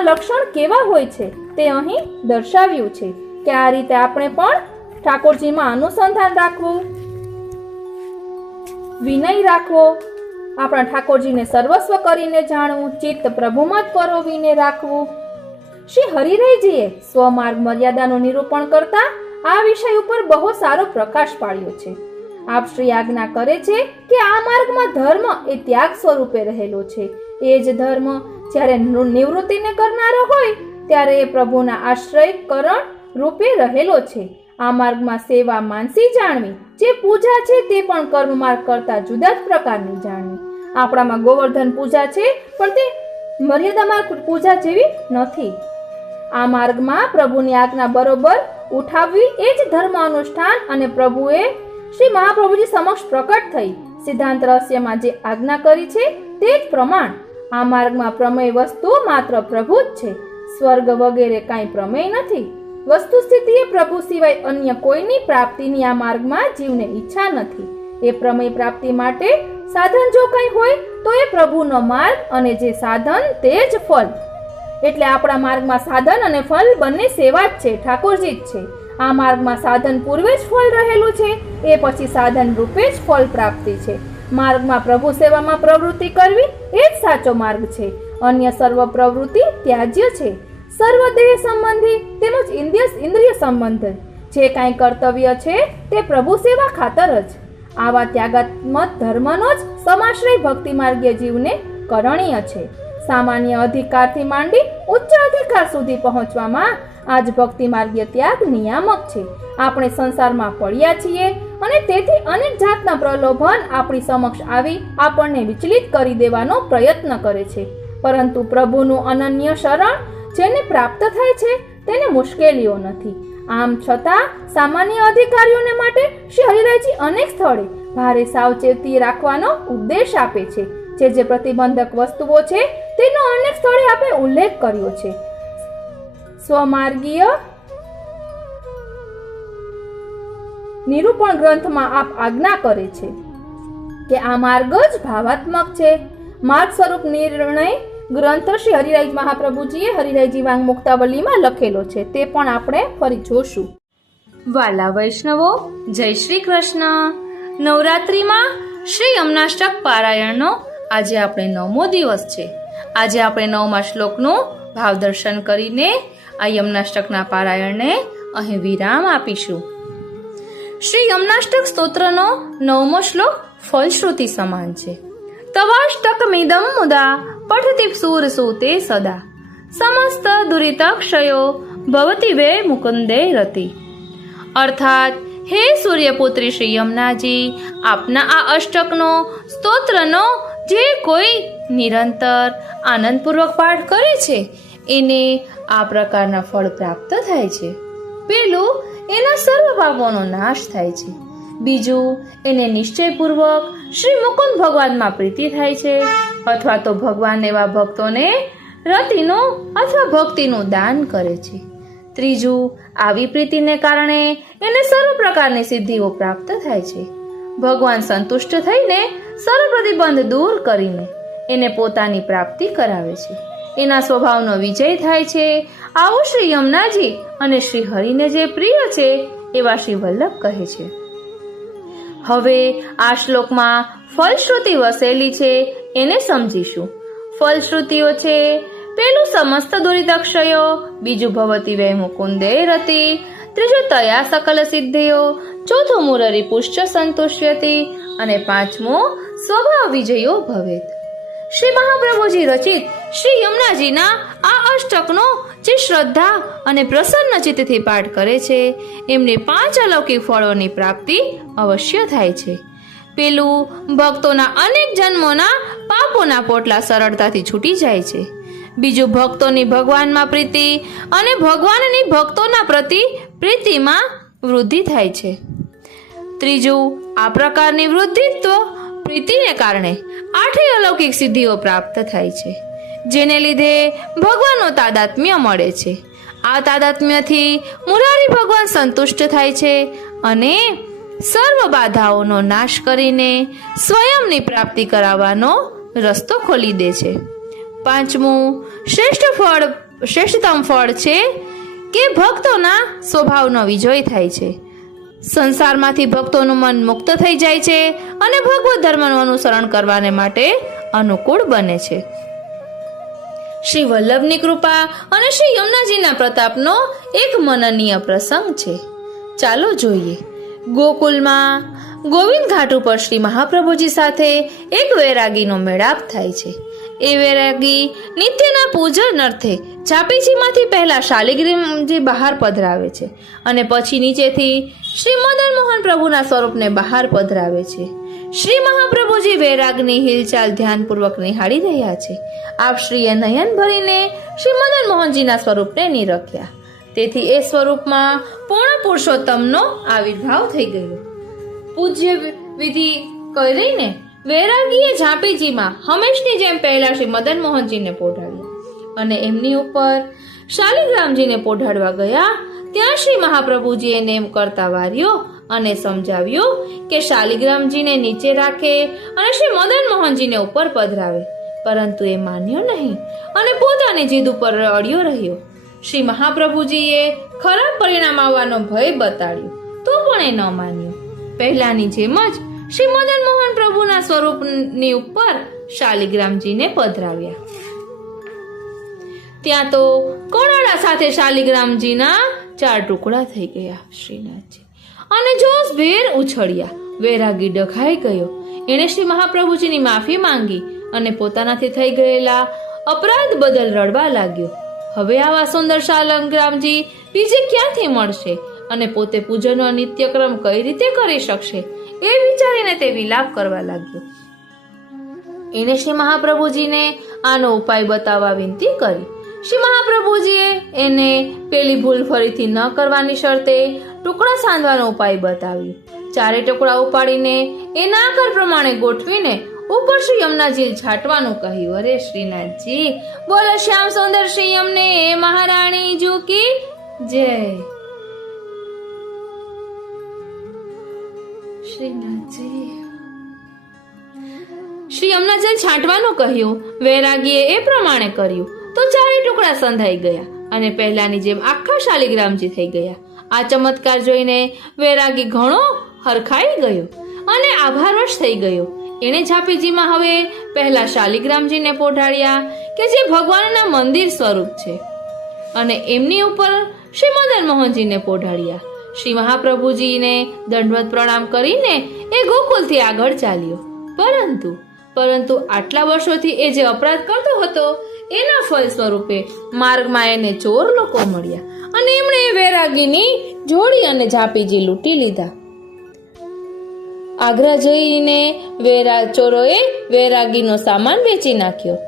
લક્ષણ કેવા હોય છે તે અહીં દર્શાવ્યું છે કે આ રીતે આપણે પણ ઠાકોરજીમાં અનુસંધાન રાખવું, વિનય રાખવો, આપણા ઠાકોરજીને સર્વસ્વ કરીને જાણવું, ચિત્ત પ્રભુમાં જ પરોવીને રાખવું. શ્રી હરિરાયજીએ સ્વમાર્ગ મર્યાદાનું નિરૂપણ કરતા આ વિષય ઉપર બહુ સારો પ્રકાશ પાડ્યો છે. આપ શ્રી આજ્ઞા કરે છે કે આ માર્ગમાં ધર્મ એ ત્યાગ સ્વરૂપે રહેલો છે. એ જ ધર્મ જ્યારે નિવૃત્તિને કરનારો હોય ત્યારે એ પ્રભુના આશ્રય કરણ રૂપે રહેલો છે. આ માર્ગમાં સેવા માનસી જાણવી, જે પૂજા છે તે પણ કર્મ માર્ગ કરતા જુદા જ પ્રકારની જાણવી. આપણામાં ગોવર્ધન પૂજા છે પણ તે મર્યાદા માર્ગ પૂજા જેવી નથી. આ માર્ગમાં પ્રભુની આજ્ઞા બરોબર ઉઠાવવી એ જ ધર્મ અનુષ્ઠાન અને પ્રભુએ શ્રી મહાપ્રભુજી સમક્ષ પ્રકટ થઈ સિદ્ધાંત રહસ્યમાં જે આજ્ઞા કરી છે તે જ પ્રમાણ. આ માર્ગમાં પ્રમેય વસ્તુ માત્ર પ્રભુ જ છે. સ્વર્ગ વગેરે કાંઈ પ્રમેય નથી. વસ્તુ સ્થિતિએ પ્રભુ સિવાય અન્ય કોઈની પ્રાપ્તિની આ માર્ગમાં જીવને ઈચ્છા નથી. એ પ્રમેય પ્રાપ્તિ માટે સાધન જો કંઈ હોય તો એ પ્રભુનો માર્ગ અને જે સાધન તે જ ફળ. એટલે આપણા માર્ગમાં સાધન અને ફળ બંને સેવા જ છે, ઠાકોરજી જ છે. આ માર્ગમાં સાધન પૂર્વે જ ફળ રહેલું છે, એ પછી સાધન રૂપે જ ફળ પ્રાપ્તિ છે. માર્ગમાં પ્રભુ સેવામાં પ્રવૃત્તિ કરવી એ જ સાચો માર્ગ છે. અન્ય સર્વ પ્રવૃત્તિ ત્યાજ્ય છે. સર્વ દેહ સંબંધી તેમજ ઇન્દ્રિય સંબંધી જે કાંઈ કર્તવ્ય છે તે પ્રભુ સેવા ખાતર જ. આવા ત્યાગાત્મક ધર્મનો જ સમાશ્રય ભક્તિ માર્ગીય જીવને કરણીય છે. સામાન્ય અધિકારથી માંડી ઉચ્ચ અધિકાર સુધી પહોંચવામાં આજ ભક્તિ માર્ગીય ત્યાગ નિયામક છે. આપણે સંસારમાં પડ્યા છીએ અને તેથી અનેક જાતના પ્રલોભન આપણી સમક્ષ આવી આપણને વિચલિત કરી દેવાનો પ્રયત્ન કરે છે. પરંતુ પ્રભુનું અનન્ય શરણ જેને પ્રાપ્ત થાય છે તેને મુશ્કેલીઓ નથી. આમ છતાં સામાન્ય અધિકારીઓને માટે શ્રી હરિરાયજી અનેક સ્થળે ભારે સાવચેતી રાખવાનો ઉપદેશ આપે છે. જે પ્રતિબંધક વસ્તુઓ છે તેનો અનેક સ્થળે આપે ઉલ્લેખ કર્યો છે. સ્વમાર્ગીય નિરૂપણ ગ્રંથમાં આપ આજ્ઞા કરે છે કે આ માર્ગ જ ભાવાત્મક છે. માર્ગ સ્વરૂપ નિર્ણય ગ્રંથ શ્રી હરિરાજ મહાપ્રભુજીએ હરિરાયજી વાંગ મુક્તાવલીમાં લખેલો છે. તે પણ આપણે ફરી જોશું. વાલા વૈષ્ણવો, જય શ્રી કૃષ્ણ. નવરાત્રિમાં શ્રી યમનાષ્ટક પારાયણનો આજે આપણે 9મો દિવસ છે. આજે આપણે 9મા શ્લોકનું ભાવ દર્શન કરીને આ યમનાષ્ટકના પારાયણને અહીં વિરામ આપીશું. શ્રી યમનાષ્ટક સ્તોત્રનો 9મો શ્લોક ફલશ્રુતિ સમાન છે. તવાષ્ટકમિદં મુદા પઠતિ સુરસુતે સદા સમસ્ત દુરિતક્ષયો ભવતિ વે મુકુંદે રતિ. અર્થાત, હે સૂર્યપુત્રી શ્રી યમુનાજી, આપના આ અષ્ટકનો સ્તોત્રનો જે કોઈ નિરંતર આનંદપૂર્વક પાઠ કરે છે એને આ પ્રકારના ફળ પ્રાપ્ત થાય છે. પેલું, એના સર્વ પાપોનો નાશ થાય છે. બીજું, એને નિશ્ચયપૂર્વક શ્રી મુકુંદ ભગવાનમાં પ્રીતિ થાય છે, અથવા તો ભગવાન એવા ભક્તોને રતિનું અથવા ભક્તિનું દાન કરે છે. ત્રીજું, આવી પ્રીતિને કારણે એને સર્વ પ્રકારની સિદ્ધિઓ પ્રાપ્ત થાય છે. ભગવાન સંતુષ્ટ થઈને સર્વ પ્રતિબંધ દૂર કરીને એને પોતાની પ્રાપ્તિ કરાવે છે. એના સ્વભાવનો વિજય થાય છે. આવું શ્રી યમુનાજી અને શ્રી હરિને જે પ્રિય છે એવા શ્રી વલ્લભ કહે છે. હવે આ શ્લોકમાં ફલશ્રુતિ વસેલી છે એને સમજીશું. ફલશ્રુતિઓ છે, પેલું સમસ્ત દુરિતક્ષયો, બીજું ભવતિ વે મુકુંદે રતિ, ત્રીજું તયા સકલ સિદ્ધિઓ, ચોથું મુરરી પુષ્ચ સંતુષ્યતિ અને પાંચમું સ્વભાવ વિજયો ભવેત. શ્રી મહાપ્રભુજી રચિત શ્રી યમુનાજીના આ અષ્ટકનો જે શ્રદ્ધા અને પ્રસન્ન ચિત્તથી પાઠ કરે છે એમને 5 અલૌકિક ફળોની પ્રાપ્તિ અવશ્ય થાય છે. પેલું, ભક્તોના અનેક જન્મોના પાપોના પોટલા સરળતાથી છૂટી જાય છે. બીજું, ભક્તોની ભગવાનમાં પ્રીતિ અને ભગવાનની ભક્તોના પ્રતિ પ્રીતિમાં વૃદ્ધિ થાય છે. ત્રીજું, આ પ્રકારની વૃદ્ધિત્વ પ્રીતિને કારણે 8 અલૌકિક સિદ્ધિઓ પ્રાપ્ત થાય છે, જેને લીધે ભગવાનનો તાદાત્મ્ય મળે છે. આ તાદાત્મ્યથી મુરારી ભગવાન સંતુષ્ટ થાય છે અને સર્વ બાધાઓનો નાશ કરીને સ્વયંની પ્રાપ્તિ કરાવવાનો રસ્તો ખોલી દે છે. પાંચમું, શ્રેષ્ઠતમ ફળ છે કે ભક્તોના સ્વભાવનો વિજય થાય છે. સંસારમાંથી ભક્તોનું મન મુક્ત થઈ જાય છે અને ભગવત ધર્મનું અનુસરણ કરવાને માટે અનુકૂળ બને છે. શ્રી વલ્લભની કૃપા અને શ્રી યમુનાજીના પ્રતાપનો એક મનનીય પ્રસંગ છે. ચાલો જોઈએ. ગોકુલમાં ગોવિંદ ઘાટ ઉપર શ્રી મહાપ્રભુજી સાથે એક વૈરાગીનો મેળાપ થાય છે. એ વૈરાગી નિત્યના પૂજન અર્થે ઝાપીજીમાંથી પહેલા શાલિગ્રામજી બહાર પધરાવે છે અને પછી નીચેથી શ્રી મદન મોહન પ્રભુના સ્વરૂપને બહાર પધરાવે છે. શ્રી મહાપ્રભુજી વૈરાગની હિલચાલ ધ્યાનપૂર્વક નિહાળી રહ્યા છે. આપ શ્રીએ નયન ભરીને શ્રી મદન મોહનજીના સ્વરૂપને નિરખ્યા. તેથી એ સ્વરૂપમાં પૂર્ણ પુરુષોત્તમનો આવિર્ભાવ થઈ ગયો. પૂજ્ય વિધિ કરીને વૈરાગીએ ઝાંપીજીમાં હંમેશની જેમ પહેલા શ્રી મદન મોહનજીને પોઢાડ્યા અને એમની ઉપર શાલિગ્રામજીને પોઢાડવા ગયા. ત્યાં શ્રી મહાપ્રભુજીએ નેમ કરતા વાર્યો અને સમજાવ્યું કે શાલિગ્રામજીને નીચે રાખે અને શ્રી મદન મોહનજીને ઉપર પધરાવે, પરંતુ એ માન્યો નહીં અને પોતાની જીદ ઉપર અડ્યો રહ્યો. શ્રી મહાપ્રભુજીએ ખરાબ પરિણામ આવવાનો ભય બતાડ્યો તો પણ એ ન માન્યો. પહેલાની જેમ જ શ્રી મદન મોહન પ્રભુના સ્વરૂપની ઉપર શાલિગ્રામજીને પધરાવ્યા. ત્યાં તો કોળાડા સાથે શાલિગ્રામજીના 4 ટુકડા થઈ ગયા શ્રીનાથજી અને જોશભેર ઉછળ્યા. વૈરાગી ડઘાઈ ગયો. એણે શ્રી મહાપ્રભુજીની માફી માંગી અને પોતાનાથી થઈ ગયેલા અપરાધ બદલ રડવા લાગ્યો. હવે આવા સુંદર શાલિગ્રામજી બીજે ક્યાંથી મળશે અને પોતે પૂજનનો નિત્યક્રમ કઈ રીતે કરી શકશે એ વિચારીને તે વિલાપ કરવા લાગ્યો. એને શ્રી મહાપ્રભુજીને આનો ઉપાય બતાવવા વિનંતી કરી. શ્રી મહાપ્રભુજીએ એને પેલી ભૂલ ફરીથી ન કરવાની શરતે ટુકડા સાંધવાનો ઉપાય બતાવ્યો. 4 ટુકડા ઉપાડીને એના આકાર પ્રમાણે ગોઠવીને ઉપર શ્રી યમુનાજી છાંટવાનું કહ્યું. અરે શ્રીનાથજી, બોલો શ્યામ સુંદર શ્રી યમને મહારાણી જુ કી જય. શ્રીનાથજી શ્રી યમુનાજલ છાંટવાનું કહ્યું. વૈરાગીએ એ પ્રમાણે કર્યું તો 4 ટુકડા સંધાઈ ગયા અને પહેલાની જેમ આખા શાલિગ્રામજી થઈ ગયા. આ ચમત્કાર જોઈને વૈરાગી ઘણો હરખાઈ ગયો અને આભારવશ થઈ ગયો. એણે ઝાપીજીમાં હવે પહેલા શાલિગ્રામજીને પોઢાડ્યા કે જે ભગવાનના મંદિર સ્વરૂપ છે, અને એમની ઉપર શ્રી મદન મોહનજીને પોઢાડ્યા. શ્રી મહાપ્રભુજીને દંડવત પ્રણામ કરીને એ ગોકુલથી આગળ ચાલ્યો. પરંતુ આટલા વર્ષોથી એ જે અપરાધ કરતો હતો એના ફળ સ્વરૂપે માર્ગમાં એને ચોર લોકો મળ્યા અને એમણે વૈરાગીની જોડી અને ઝાપીજી લૂંટી લીધા. આગ્રા જઈને ચોરોએ વૈરાગીનો સામાન વેચી નાખ્યો.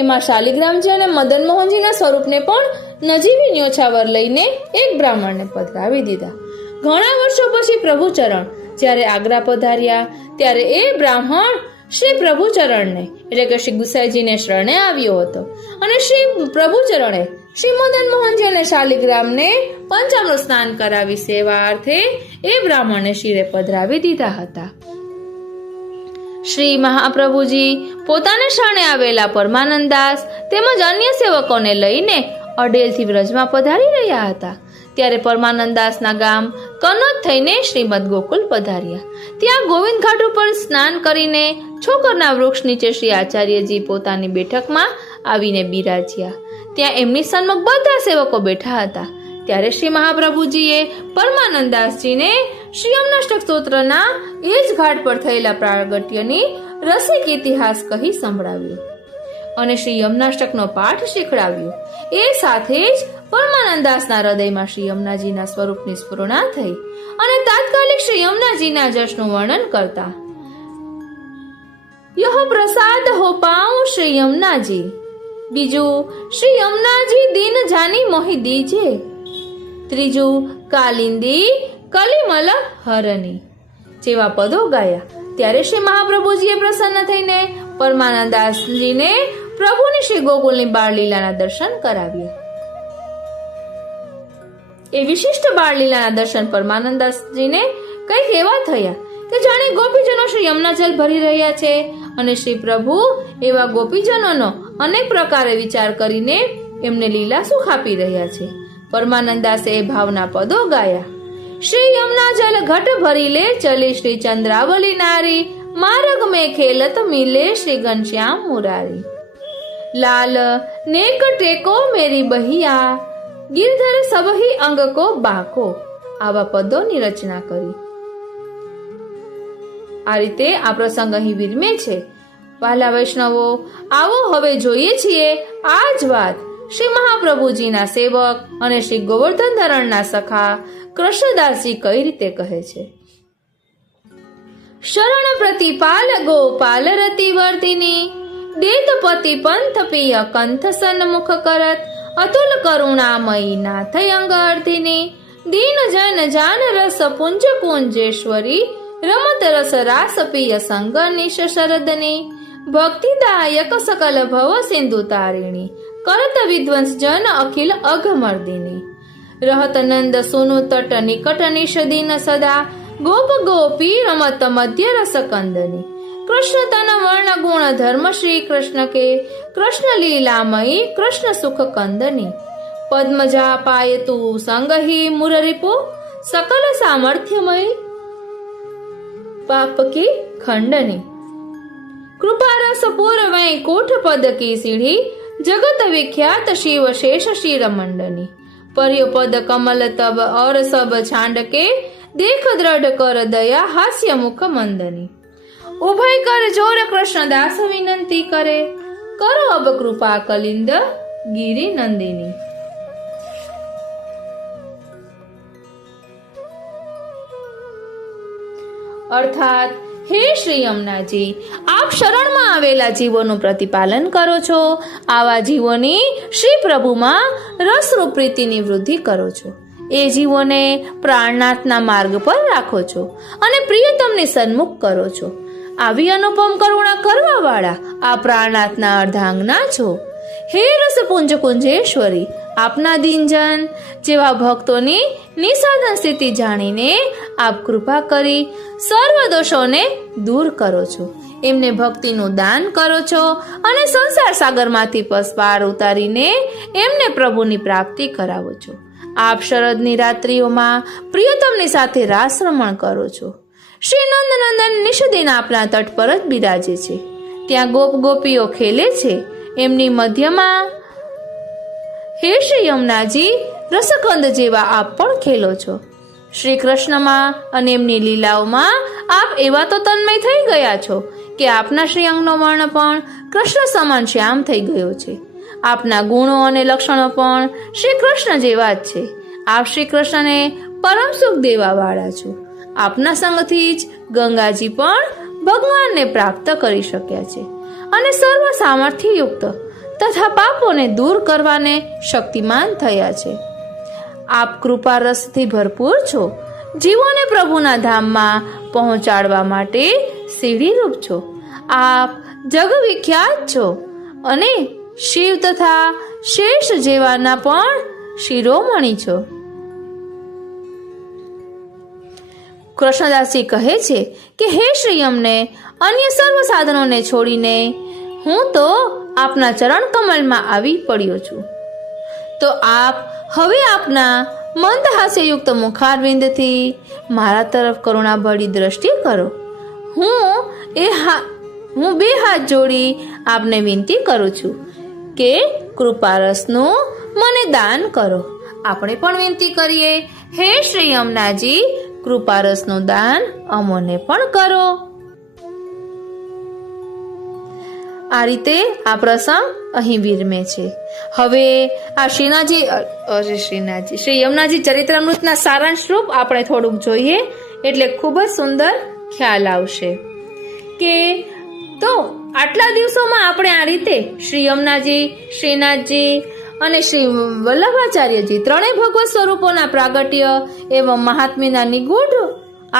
એમાં શાલિગ્રામજી અને મદન મોહનજીના સ્વરૂપને પણ નજીવી ન્યોછાવર લઈને એક બ્રાહ્મણને પધરાવી દીધા. ઘણા વર્ષો પછી પ્રભુચરણ જ્યારે આગ્રા પધાર્યા ત્યારે એ બ્રાહ્મણ શ્રી પ્રભુચરણને એટલે કે શ્રી ગુસાઈજીને શરણે આવ્યો હતો અને શ્રી પ્રભુચરણે શ્રી મદન મોહનજી અને શાલિગ્રામને પંચામૃત સ્નાન કરાવી સેવા અર્થે એ બ્રાહ્મણને શિરે પધરાવી દીધા હતા. શ્રી મહાપ્રભુજી પોતાના શરણે આવેલા પરમાનંદાસ તેમજ અન્ય સેવકોને લઈને અડેલથી વ્રજમાં પધારી રહ્યા હતા. ત્યારે પરમાનંદાસના ગામ કનોજ થઈને શ્રીમદ ગોકુલ પધાર્યા. ત્યાં ગોવિંદ ઘાટ ઉપર સ્નાન કરીને છોકરના વૃક્ષ નીચે શ્રી આચાર્યજી પોતાની બેઠકમાં આવીને બિરાજ્યા. ત્યાં એમની સન્મુખ બધા સેવકો બેઠા હતા. ત્યારે શ્રી મહાપ્રભુજીએ પરમાનંદાસજીને શ્રી યમનાષ્ટક સ્તોત્રના એ જ ઘાટ પર થયેલા પ્રાગટ્યની રસિક ઇતિહાસ કહી સંભળાવ્યો અને શ્રી યમનાષ્ટકનો પાઠ શીખડાવ્યો. એ સાથે જ પરમાનંદાસના હૃદયમાં શ્રી યમુનાજીના સ્વરૂપની સ્ફુરણા થઈ અને તાત્કાલિક શ્રી યમુનાજીના જશનું વર્ણન કરતા યહ પ્રસાદ હો પાઉ શ્રી યમુનાજી. બીજું, શ્રી યમુનાજી દીન જાની મોહી દીજે. ત્રીજું, કાલિંદી કલિમલ હરની જેવા પદો ગાયા. ત્યારે શ્રી મહાપ્રભુજીએ પ્રસન્ન થઈને પરમાનંદાસજીને પ્રભુની શ્રી ગોકુલની બાળલીલાના દર્શન કરાવ્યા. એ વિશિષ્ટ બાળલીલાના દર્શન પરમાનંદાસજીને કંઈક એવા થયા કે જાણે ગોપીજનો શ્રી યમુનાજલ ભરી રહ્યા છે અને શ્રી પ્રભુ એવા ગોપીજનોનો અનેક પ્રકારે વિચાર કરીને એમને લીલા સુખ આપી રહ્યા છે. પરમાનંદાસે એ ભાવના પદો ગાયા. શ્રી યમુનાજલ ઘટ ભરી લે ચલી શ્રી ચંદ્રાવલી નારી, માર્ગ में ખેલત મિલે શ્રી ઘનશ્યામ મુરારી. લાલ નેક ટેકો મેરી બહિયા, ગિરધર સબહી અંગ કો બાકો. આવા પદોની રચના કરી. આ રીતે આ પ્રસંગ અહીં વિરમે છે. વહાલા વૈષ્ણવો, આવો હવે જોઈએ છીએ આ જ વાત શ્રી મહાપ્રભુજીના સેવક અને શ્રી ગોવર્ધન ધરણના સખા કૃષ્ણદાસજી કઈ રીતે કહે છે. શરણ પ્રતિપાલ ગોપાલ રતિ વર્તિની, દેત પતિ પંથ પિય કંથ સન્મુખ કરત, અતુલ કરુણામયી નાથ અંગ અર્થિની, દીન જન જાન રસ પુંજ પુંજેશ્વરી, રમત રસ રાસ પિય સંગ નિશ શરદની, ભક્તિદાયક સકલ ભવ સિંધુ તારિણી, કરત વિધ્વંસ જન અખિલ અઘમર્દિની, રહત નંદ સુનુ તટ નિકટ નિશ દિન સદા, ગોપ ગોપી રમત મધ્ય રસ કંદની, કૃષ્ણ તન વર્ણ ગુણ ધર્મ શ્રી કૃષ્ણ કે, કૃષ્ણ લીલામયી કૃષ્ણ સુખ કંદની, પદ્મજા પાયતુ સંગહી મુરરિપુ, સકલ સામર્થ્યમયી પાપ की खंडनी, कृपा रस पूर वैकुंठ पद की सीढ़ी, जगत विख्यात शिव शेष शिर मंडनी, पर्यो पद कमल तब और सब छांड के, देख दृढ़ कर दया हास्य मुख मंदनी, उभय कर जोर कृष्णदास विनंती करे, करो अब कृपा कलिंद गिरी नंदिनी. અર્થાત, હે શ્રી યમુનાજી, આપ શરણમાં આવેલા જીવોનું પ્રતિપાલન કરો છો. આવા જીવોની શ્રી પ્રભુમાં રસરૂપ પ્રીતિની વૃદ્ધિ કરો છો. એ જીવોને પ્રાણનાથના માર્ગ પર રાખો છો અને પ્રિયતમની સન્મુખ કરો છો. આવી અનુપમ કરુણા કરવા વાળા આ પ્રાણનાથના અર્ધાંગના છો. હે રસપુંજ કુંજેશ્વરી, આપના દીનજન જેવા ભક્તોની નિસાધન સ્થિતિ જાણીને આપ કૃપા કરી સર્વ દોષોને દૂર કરો છો. એમને ભક્તિનું દાન કરો છો અને સંસાર સાગરમાંથી પાર ઉતારીને એમને પ્રભુની પ્રાપ્તિ કરાવો છો. આપ શરદની રાત્રિઓમાં પ્રિયતમની સાથે રાસ રમણ કરો છો. શ્રી નંદનંદન નિષદિન આપના તટ પર જ બિરાજે છે. ત્યાં ગોપ ગોપીઓ ખેલે છે. એમની મધ્યમાં હે શ્રી યમુનાજી રસકંદ જેવા આપ પણ ખેલો છો. શ્રી કૃષ્ણમાં અને એમની લીલાઓમાં આપ એવા તો તન્મય થઈ ગયા છો કે આપના શ્રી અંગનો વર્ણ પણ કૃષ્ણ સમાન શ્યામ થઈ ગયો છે. આપના ગુણો અને લક્ષણો પણ શ્રી કૃષ્ણ જેવા જ છે. આપ શ્રી કૃષ્ણને પરમ સુખ દેવાવાળા છો. આપના સંગથી જ ગંગાજી પણ ભગવાનને પ્રાપ્ત કરી શક્યા છે અને સર્વ સામર્થ્યયુક્ત તથા પાપોને દૂર કરવાને શક્તિમાન થયા છે. આપ કૃપા રસથી ભરપૂર છો. જીવોને પ્રભુના ધામમાં પહોંચાડવા માટે સીડીરૂપ છો. આપ જગવિખ્યાત છો અને શિવ તથા શેષ જેવાના પણ શિરોમણી છો. કૃષ્ણદાસજી કહે છે કે હે શ્રી યમને અન્ય સર્વ સાધનોને છોડીને હું તો આપના ચરણ કમલમાં આવી પડ્યો છું. તો આપ હવે આપના મંદ હાસ્યયુક્ત મુખારવિંદથી મારા તરફ કરુણાભરી દ્રષ્ટિ કરો. હું બે હાથ જોડી આપને વિનંતી કરું છું કે કૃપારસનું મને દાન કરો. આપણે પણ વિનંતી કરીએ, હે શ્રી યમુનાજી કૃપારસનું દાન અમોને પણ કરો. આ રીતે આ પ્રસંગ અહીં વિરમે છે. હવે આ શ્રી યમુનાજી ચરિત્રામૃતના સારાંશ રૂપ આપણે થોડુંક જોઈએ એટલે ખૂબ જ સુંદર ખ્યાલ આવશે કે તો આટલા દિવસોમાં આપણે આ રીતે શ્રી યમુનાજી, શ્રીનાથજી અને શ્રી વલ્લભાચાર્યજી ત્રણેય ભગવત સ્વરૂપોના પ્રાગટ્ય એવં મહાત્મ્યના નિગૂઢ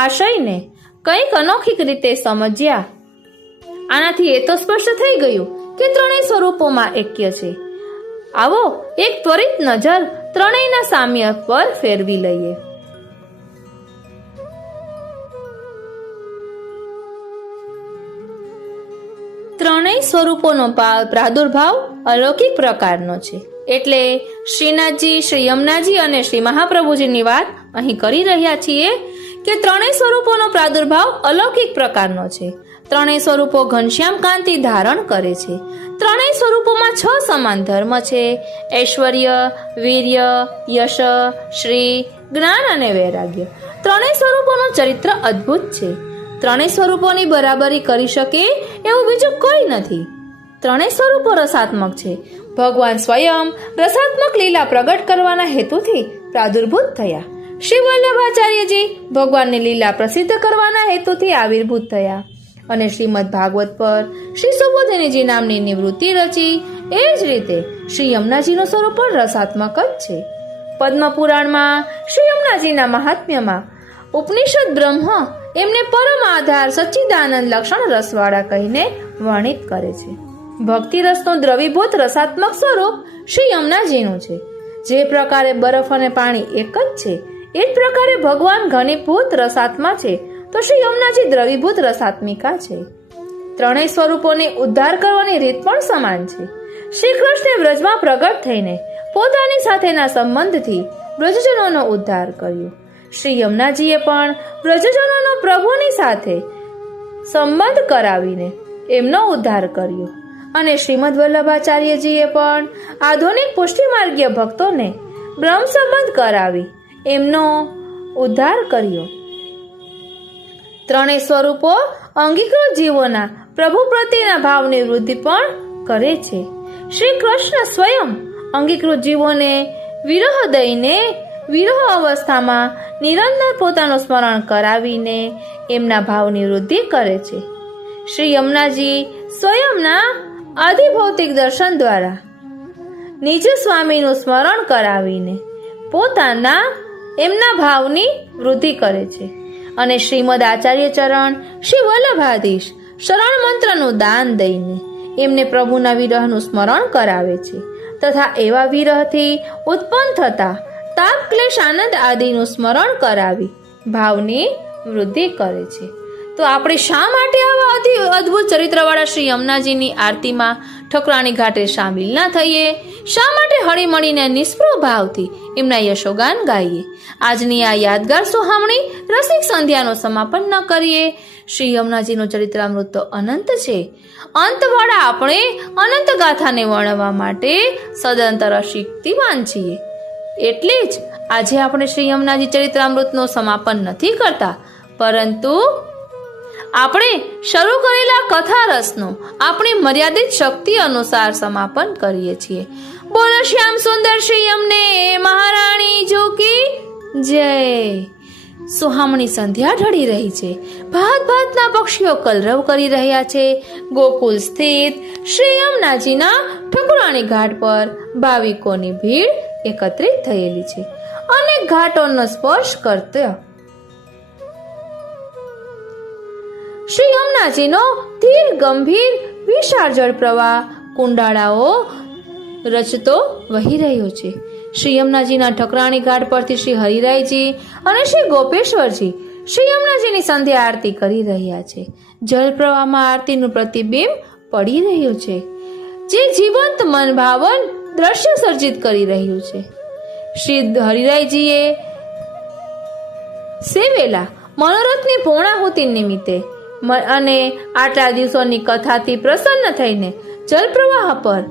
આશયને કંઈક અનોખી રીતે સમજ્યા. આનાથી એ તો સ્પષ્ટ થઈ ગયું કે ત્રણેય સ્વરૂપોમાં એક્ય છે. આવો એક ત્વરિત નજર ત્રણેયના સામ્ય પર ફેરવી લઈએ. ત્રણેય સ્વરૂપોનો પ્રાદુર્ભાવ અલૌકિક પ્રકારનો છે. એટલે શ્રીનાથજી, શ્રી યમુનાજી અને શ્રી મહાપ્રભુજીની વાત અહીં કરી રહ્યા છીએ કે ત્રણેય સ્વરૂપોનો પ્રાદુર્ભાવ અલૌકિક પ્રકારનો છે. ત્રણેય સ્વરૂપો ઘનશ્યામ કાંતિ ધારણ કરે છે. ત્રણેય સ્વરૂપોમાં 6 સમાન ધર્મ છે: ઐશ્વર્ય, વીર્ય, યશ, શ્રી, જ્ઞાન અને વૈરાગ્ય. ત્રણેય સ્વરૂપોનું ચરિત્ર અદ્ભુત છે. ત્રણેય સ્વરૂપોની બરાબરી કરી શકે એવું બીજું કોઈ નથી. ત્રણેય સ્વરૂપો રસાત્મક છે. ભગવાન સ્વયં રસાત્મક લીલા પ્રગટ કરવાના હેતુથી પ્રાદુર્ભૂત થયા. શ્રી વલ્લભાચાર્યજી ભગવાનની લીલા પ્રસિદ્ધ કરવાના હેતુથી આવિર્ભૂત થયા અને શ્રીમદ ભાગવત પર શ્રી સુબોધિનીજી નામની નિવૃત્તિ રચી. એ જ રીતે શ્રી યમુનાજીનું સ્વરૂપ પણ રસાત્મક જ છે. પદ્મ પુરાણમાં શ્રી યમુનાજીના મહાત્મ્યમાં ઉપનિષદ બ્રહ્મ એમને પરમ આધાર સચ્ચિદાનંદ લક્ષણ રસવાળા કહીને વર્ણિત કરે છે. ભક્તિ રસનું દ્રવીભૂત રસાત્મક સ્વરૂપ શ્રી યમુનાજીનું છે. જે પ્રકારે બરફ અને પાણી એક જ છે એ જ પ્રકારે ભગવાન ઘનીભૂત રસાત્મા છે તો શ્રી યમુનાજી દ્રવીભૂત રસાત્મિકા છે. ત્રણેય સ્વરૂપોને ઉદ્ધાર કરવાની રીત પણ સમાન છે. શ્રી કૃષ્ણે વ્રજમાં પ્રગટ થઈને પોતાની સાથેના સંબંધથી વ્રજજનોનો ઉદ્ધાર કર્યો. શ્રી યમુનાજીએ પણ વ્રજજનોનો પ્રભુની સાથે સંબંધ કરાવીને એમનો ઉદ્ધાર કર્યો અને શ્રીમદ વલ્લભાચાર્યજીએ પણ આધુનિક પુષ્ટિમાર્ગીય ભક્તોને બ્રહ્મ સંબંધ કરાવી એમનો ઉદ્ધાર કર્યો. ત્રણેય સ્વરૂપો અંગીકૃત જીવોના પ્રભુ પ્રત્યેના ભાવની વૃદ્ધિ પણ કરે છે. શ્રી કૃષ્ણ સ્વયં અંગીકૃત જીવોને વિરહ દઈને વિરહ અવસ્થામાં નિરંતર પોતાનું સ્મરણ કરાવીને એમના ભાવની વૃદ્ધિ કરે છે. શ્રી યમુનાજી સ્વયંના આધિભૌતિક દર્શન દ્વારા નિજ સ્વામીનું સ્મરણ કરાવીને પોતાના એમના ભાવની વૃદ્ધિ કરે છે અને શ્રીમદ આચાર્ય ચરણ શ્રી વલ્લભાધીશ શરણ મંત્રનું દાન દઈને એમને પ્રભુના વિરહનું સ્મરણ કરાવે છે તથા એવા વિરહથી ઉત્પન્ન થતા તાપ ક્લેશ આનંદ આદિનું સ્મરણ કરાવી ભાવની વૃદ્ધિ કરે છે. તો આપણે શા માટે આવા અદ્ભુત ચરિત્રવાળા શ્રી યમુનાજીની આરતીમાં ઠકરાણી ઘાટે સામેલ ના થઈએ? શા માટે હળીમળીને નિષ્પૃહ ભાવથી એમના યશોગાન ગાઈએ? આજની આ યાદગાર સોહામણી રસિક સંધ્યાનું સમાપન ન કરીએ? શ્રી યમુનાજીનું ચરિત્રામૃત તો અનંત છે. અંતવાળા આપણે અનંત ગાથાને વર્ણવવા માટે સદંતર શક્તિવાન છીએ. એટલે જ આજે આપણે શ્રી યમુનાજી ચરિત્રામૃતનું સમાપન નથી કરતા, પરંતુ આપણે શરૂ કરેલા કથા રસનું આપણી મર્યાદિત શક્તિ અનુસાર સમાપન કરીએ છીએ. બોલો શ્યામ સુંદર શ્રી યમને મહારાણી જોકી જય. સુહામણી સંધ્યા ઢળી રહી છે. ભાત ભાતના પક્ષીઓ કલરવ કરી રહ્યા છે. ગોકુલ સ્થિત શ્રી યમુનાજીના ઠકરાણી ઘાટ પર ભાવિકોની ભીડ એકત્રિત થયેલી છે. અનેક ઘાટોનો સ્પર્શ કરતા શ્રી યમુનાજીનો ધીર ગંભીર વિશાળ જળ પ્રવાહ કુંડાળાઓ રચતો વહી રહ્યો છે. શ્રી યમુનાજીના ઠકરાણી ઘાટ પરથી શ્રી હરિરાયજી અને શ્રી ગોપેશ્વરજી શ્રી યમુનાજીની સંધ્યા આરતી કરી રહ્યા છે. જળ પ્રવાહમાં આરતીનું પ્રતિબિંબ પડી રહ્યું છે, જે જીવંત મનભાવન દ્રશ્ય સર્જિત કરી રહ્યું છે. શ્રી હરિરાયજીએ સેવેલા મનોરથની પૂર્ણાહુતિ નિમિત્તે અને આટલા દિવસોની કથાથી પ્રસન્ન થઈને જલપ્રવાહ પર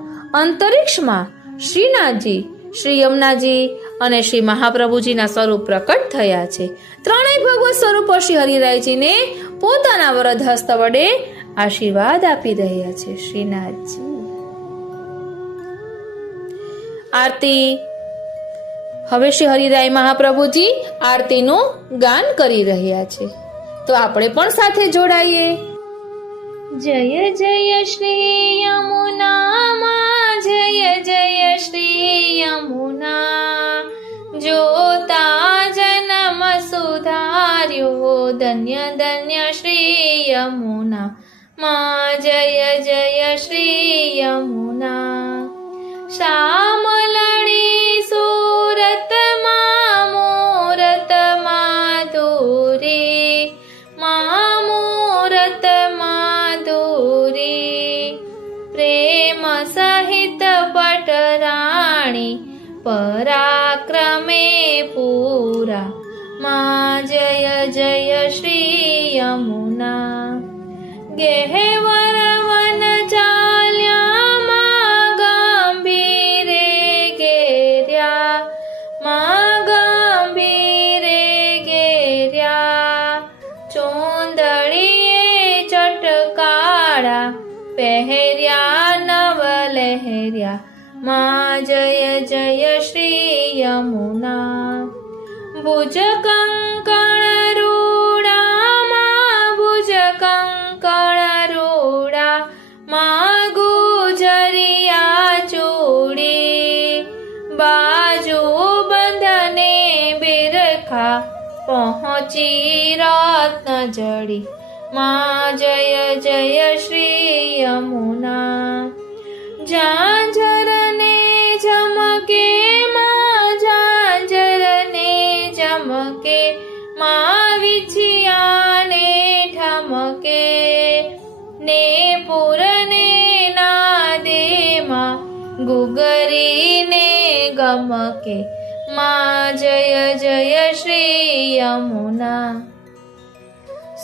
અંતરિક્ષમાં શ્રીનાથજી, શ્રી યમુનાજી અને શ્રી મહાપ્રભુજીના સ્વરૂપ પ્રકટ થયા છે. ત્રણેય ભગવત સ્વરૂપો શ્રી હરિરાયજીને પોતાના વરદ હસ્ત વડે આશીર્વાદ આપી રહ્યા છે. શ્રીનાથજી આરતી. હવે શ્રી હરિરાય મહાપ્રભુજી આરતીનું ગાન કરી રહ્યા છે, તો આપણે પણ સાથે જોડાઈએ. જય જય શ્રી યમુના, જય જય શ્રી યમુના, જોતા જન્મ સુધાર્યો, ધન્ય ધન્ય શ્રી યમુના માં. જય જય શ્રી યમુના. શ્યામલણી સુરતમાં મૂરત માધુરી, મૂરત માધુરી, પ્રેમ સહિત પટરાણી પરાક્રમે પૂરા માં. જય જય શ્રી યમુના. ગેહવર વન ચાલ્યા માં ગંભીરે ઘેર્યા, માં ગંભીરે ઘેર્યા, ચોંદડીએ ચટકાળા પહેર્યા નવ લહેર્યા માં. જય જય શ્રી યમુના. ભુજ કંકણ રૂડા માં, ભુજ કંકણ રૂડા માં, ગુજરિયા ચૂડી, બાજુ બંધને બિરખા પહોંચી રત્ન જડી માં. જય જય શ્રી યમુના. ઝાંઝરને ઝમકે માં, ઝાંઝરને ઝમકે માં, વિછિયાને ઠમકે ને પૂરને નાદે માં, ગુગરીને ગમકે માં. જય જય શ્રી યમુના.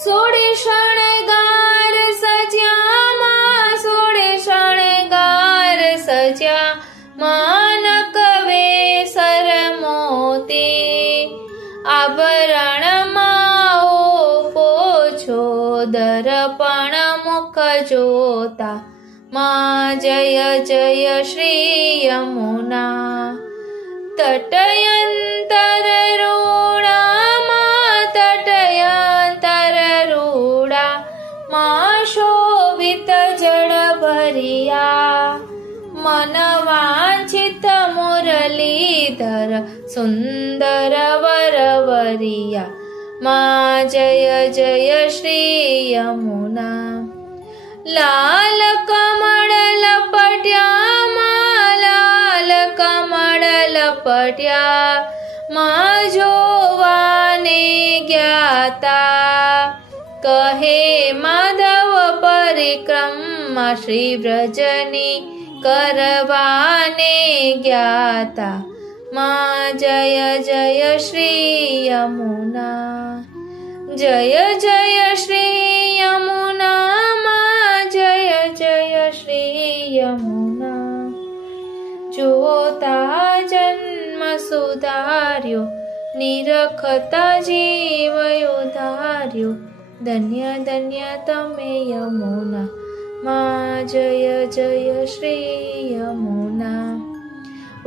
સોળે શણગાર સજ્યા માં, સોળે શણગાર સજ્યા માં, નકવે સર મોતી, આભરણમાં ઓપો છો, દર્પણ મુખ જોતા માં. જય જય શ્રી યમુના. તટયંતર રૂડા માં, તટયંતર રૂડા માં, શોભિત જળ ભરિયા, મન વાંછિત મુરલીધર સુંદર વરવરિયા માં. જય જય શ્રી યમુના. લાલ કમળ લપટ્યા માં, લાલ કમળ લપટ્યા માં, જોવાને જ્ઞાતા કહે માધવ પરિક્રમા શ્રી વ્રજની કરવાને જ્ઞાતા માં જય જય શ્રી યમુના જય જય શ્રી યમુના માં જય જય શ્રી યમુના જોતા જન્મ સુધાર્યો નિરખતા જીવ ઉધાર્યો ધન્ય ધન્ય તમે યમુના માં જય જય શ્રી યમુના.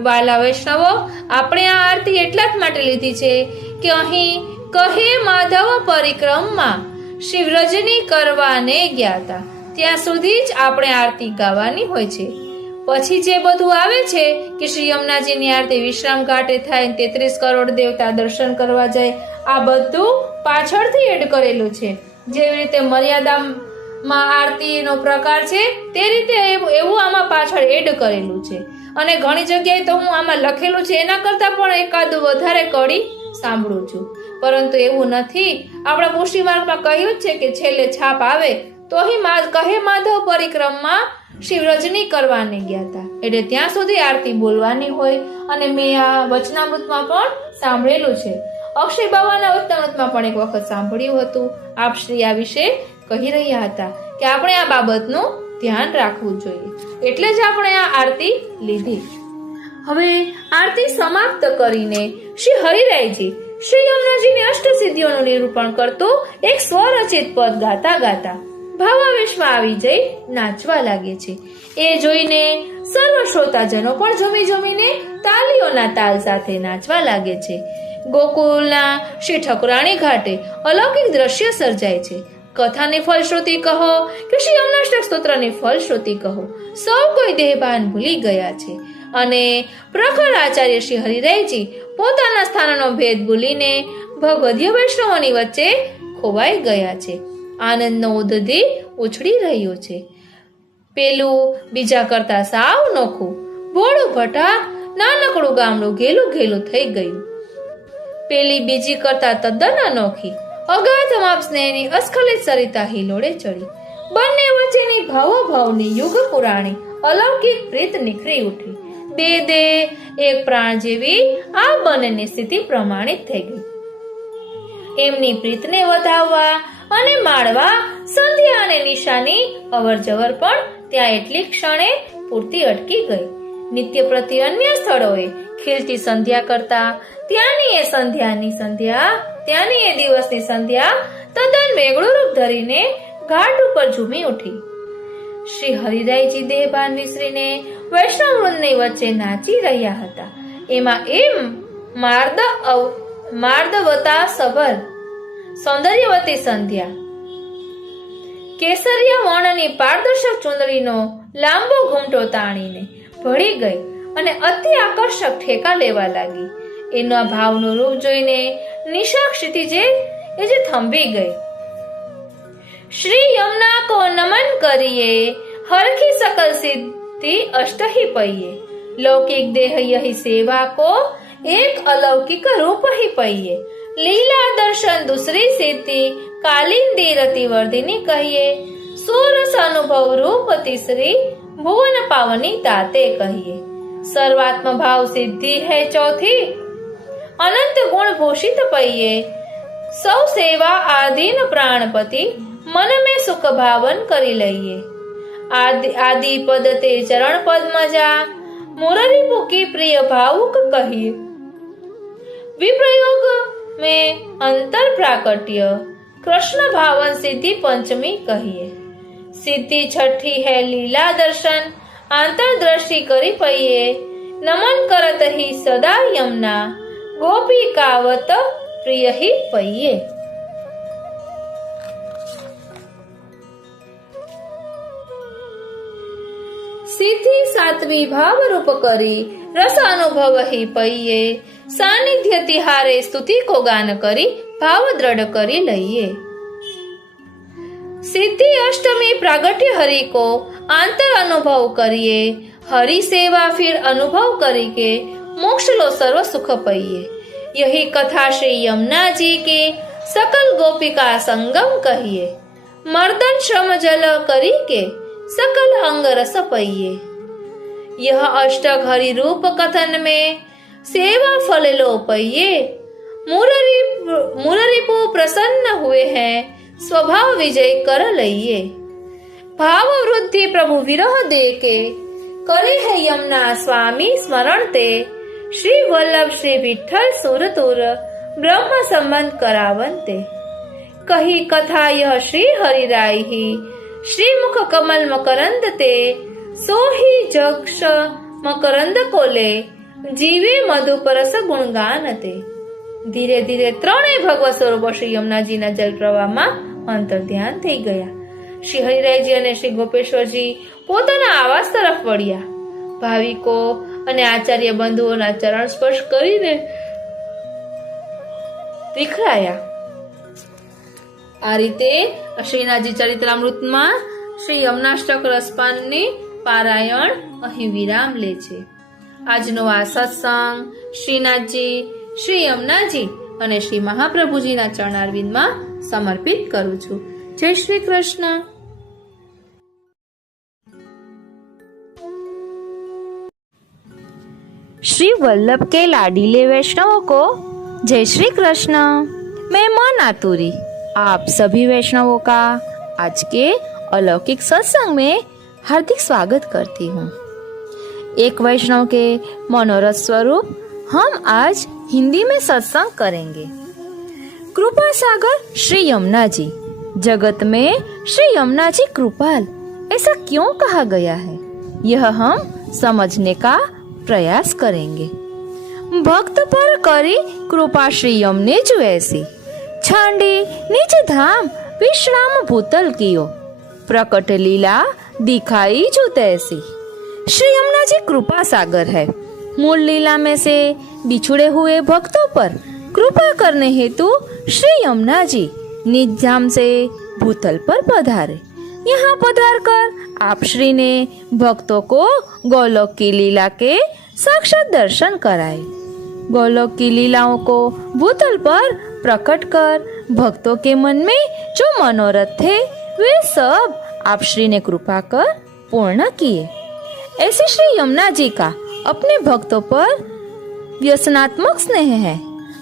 વાલા વૈષ્ણવો, આપણે આ આરતી એટલા જ માટે લીધી છે કે અહીં કહે માધવ પરિક્રમા શ્રી વ્રજની કરવાને જ્ઞાતા, ત્યાં સુધી જ આપણે આરતી ગાવાની હોય છે. પછી જે બધું આવે છે કે શ્રી યમુનાજીની આરતી વિશ્રામ ઘાટે થાય, 33 કરોડ દેવતા દર્શન કરવા જાય, આ બધું પાછળથી એડ કરેલું છે. જેવી રીતે મર્યાદામાં આરતીનો પ્રકાર છે તે રીતે એવું આમાં પાછળ એડ કરેલું છે. અને ઘણી જગ્યાએ તો હું આમાં લખેલું છે એના કરતા પણ એકાદ વધારે કડી સાંભળું છું, પરંતુ એવું નથી. આપણા પુષ્ટિ માર્ગમાં કહ્યું છે કે છેલ્લે છાપ આવે તો અહીં કહે માધવ પરિક્રમા શ્રી વ્રજની કરવાને જ્ઞાતા, એટલે ત્યાં સુધી આરતી બોલવાની હોય. અને મેં આ વચનામૃતમાં પણ સાંભળેલું છે, અક્ષય બાવાના વચનામૃતમાં પણ એક વખત સાંભળ્યું હતું. આપ શ્રી આ વિશે કહી રહ્યા હતા કે આપણે આ બાબતનું ધ્યાન રાખવું જોઈએ, એટલે જ આપણે આ આરતી લીધી. હવે આરતી સમાપ્ત કરીને શ્રી હરિરાયજી શ્રી યમુનાજીની અષ્ટસિદ્ધિઓનું નિરૂપણ કરતું એક સ્વરચિત પદ ગાતા ગાતા ભાવાવેશમાં આવી જઈ નાચવા લાગે છે. એ જોઈને સર્વ શ્રોતાજનો પણ ઝૂમી ઝૂમીને તાલીઓના તાલ સાથે નાચવા લાગે છે. ગોકુળના શ્રી ઠકરાણી ઘાટે અલૌકિક દ્રશ્ય સર્જાય છે. કથાની ફલશ્રુતિ કહો કે શ્રી યમુનાષ્ટક સ્તોત્રની ફલશ્રુતિ કહો, સૌ કોઈ દેહભાન ભૂલી ગયા છે. અને પ્રખર આચાર્ય શ્રી હરિરાયજી પોતાના સ્થાનનો ભેદ ભૂલીને ભગવદીય વૈષ્ણવોની વચ્ચે ખોવાઈ ગયા છે. આનંદનો ઉદ્ધતિ ઉછળી રહ્યો છે. પેલું બીજા કરતા સાવ નોખું ભોળું ભટા નાનકડું ગામડું ઘેલું ઘેલું થઈ ગયું. પેલી બીજી કરતા તદ્દન અનોખી અગાધ માપ સ્નેહની અસ્ખલિત સરિતા હિલોડે ચડી. બંને વચ્ચેની ભાવોભાવની યુગ પુરાણી અલૌકિક પ્રીત નિખરી ઉઠી. બે દેહ એક પ્રાણ જેવી આ બંનેની સ્થિતિ પ્રમાણિત થઈ ગઈ. એમની પ્રીતને વધાવવા અને માળવા સંધ્યા અને નિશાની અવર જવર પણ ત્યાં એટલી ક્ષણે પૂરતી અટકી ગઈ. નિત્ય પ્રતિ અન્ય સ્થળોએ ખીલતી સંધ્યા કરતા ત્યાંની એ સંધ્યાની સંધ્યા, ત્યાંની એ દિવસની સંધ્યા તદ્દન વેગળું રૂપ ધરીને ઘાટ ઉપર ઝૂમી ઉઠી. શ્રી હરિરાયજી દેહભાન વિસરીને વૈષ્ણવ વૃંદની વચ્ચે નાચી રહ્યા હતા. એમાં એમ માર્દવતા સભર સૌંદર્યવતી સંધ્યા કેસરિયા વર્ણની પારદર્શક ચૂંદડીનો લાંબો ઘૂમટો તાણીને ભળી ગઈ અને અતિ આકર્ષક ઠેકા લેવા લાગી. એના ભાવનું રૂપ જોઈને નિશા ક્ષિતિજે થંભી ગઈ. શ્રી યમુના કો નમન કરીએ, હરખી સકલ સિદ્ધિ અષ્ટહી પૈયે, લૌકિક દેહ યહી સેવા કો એક અલૌકિક રૂપ ही पइये, लीला दर्शन दूसरी सिद्धि कालिंदी रति वर्धिनी कहिए, सोरस अनुभव रूप तीसरी भुवन पावनी ताते कहिए, सर्वात्म भाव सिद्धि है चौथी अनंत गुण भूषित पइये, सौ सेवा आधीन प्राणपति मन में सुख भावन करी लइए, आदि पद ते चरण पद मजा मुररी पुकी प्रिय भावुक कहिए, विप्रयोग में अंतर प्राकट्य कृष्ण भावन सिद्धि पंचमी कहिए, सिद्धि छठी है लीला दर्शन अंतर दृष्टि करी पइये, नमन करत ही सदा यमुना गोपी कावत प्रिय ही पइये। सिद्धि सात्वी भाव रूप करी रस अनुभव ही पइये, सानिध्य तिहारे स्तुति को गान करी भाव दृढ़ करी लइए। सिद्धि अष्टमी प्रागट्य हरि को आंतर अनुभव करिए, हरि सेवा फिर अनुभव करी के मोक्ष लो सर्व सुख पइये। यही कथा श्री यमुना जी की सकल गोपिका संगम कहिए, मर्दन श्रम जल करी के सकल अंग रस पइए। यह अष्टघरी रूप कथन में सेवा फल लो पइए। मुररिपु प्रसन्न हुए हैं, स्वभाव विजय कर लइए। भाव वृद्धि प्रभु विरह दे के, करे है यमुना स्वामी स्मरण ते। श्री वल्लभ श्री विठ्ठल सुरतुर, ब्रह्म संबंध करावंते। कही कथा यह श्री हरिराय ही, श्रीमुख कमल मकरंद ते। सोही जक्ष मकरंद कोले, जीवे मधु परस गुणगान ते। ધીરે ધીરે ત્રણેય ભગવત સ્વરૂપો શ્રી યમુનાજીના જલ પ્રવાહમાં અંતર ધ્યાન થઈ ગયા. શ્રી હરિરાયજી અને શ્રી ગોપેશ્વરજી પોતાના આવાસ તરફ વળ્યા. ભાવિકો અને આચાર્ય બંધુઓના ચરણ સ્પર્શ કરીને વિખરાયા. આ રીતે શ્રીનાથજી ચરિત્રામૃતમાં શ્રી યમુનાષ્ટક રસપાનની પારાયણ અહીં વિરામ લે છે. આજનો આ સત્સંગ શ્રીનાથજી, શ્રી યમુનાજી અને શ્રી મહાપ્રભુજીના ચરણારવિંદમાં સમર્પિત કરું છું. જય શ્રી કૃષ્ણ. श्री वल्लभ के लाडीले वैष्णवों को जय श्री कृष्ण। मैं मां नातूरी आप सभी वैष्णवों का आज के अलौकिक सत्संग में हार्दिक स्वागत करती हूँ। एक वैष्णव के मनोरथ स्वरूप हम आज हिंदी में सत्संग करेंगे। कृपा सागर श्री यमुना जी, जगत में श्री यमुना जी कृपाल ऐसा क्यों कहा गया है, यह हम समझने का प्रयास करेंगे। भक्त पर करी कृपा श्री यमुने जो ऐसी, छांडी निज धाम विश्राम भूतल कियो, प्रकट लीला दिखाई जो तैसी। श्री यमुना जी कृपा सागर है। मूल लीला में से बिछुड़े हुए भक्तों पर कृपा करने हेतु श्री यमुना जी निज धाम से भूतल पर पधारे। यहाँ पधार कर आप श्री ने भक्तों को गोलोक की लीला के साक्षात दर्शन कराए। गोलोक की लीलाओं को भूतल पर प्रकट कर भक्तों के मन में जो मनोरथ थे वे सब आप श्री ने कृपा कर पूर्ण किए। ऐसे श्री यमुना जी का अपने भक्तों पर व्यसनात्मक स्नेह है।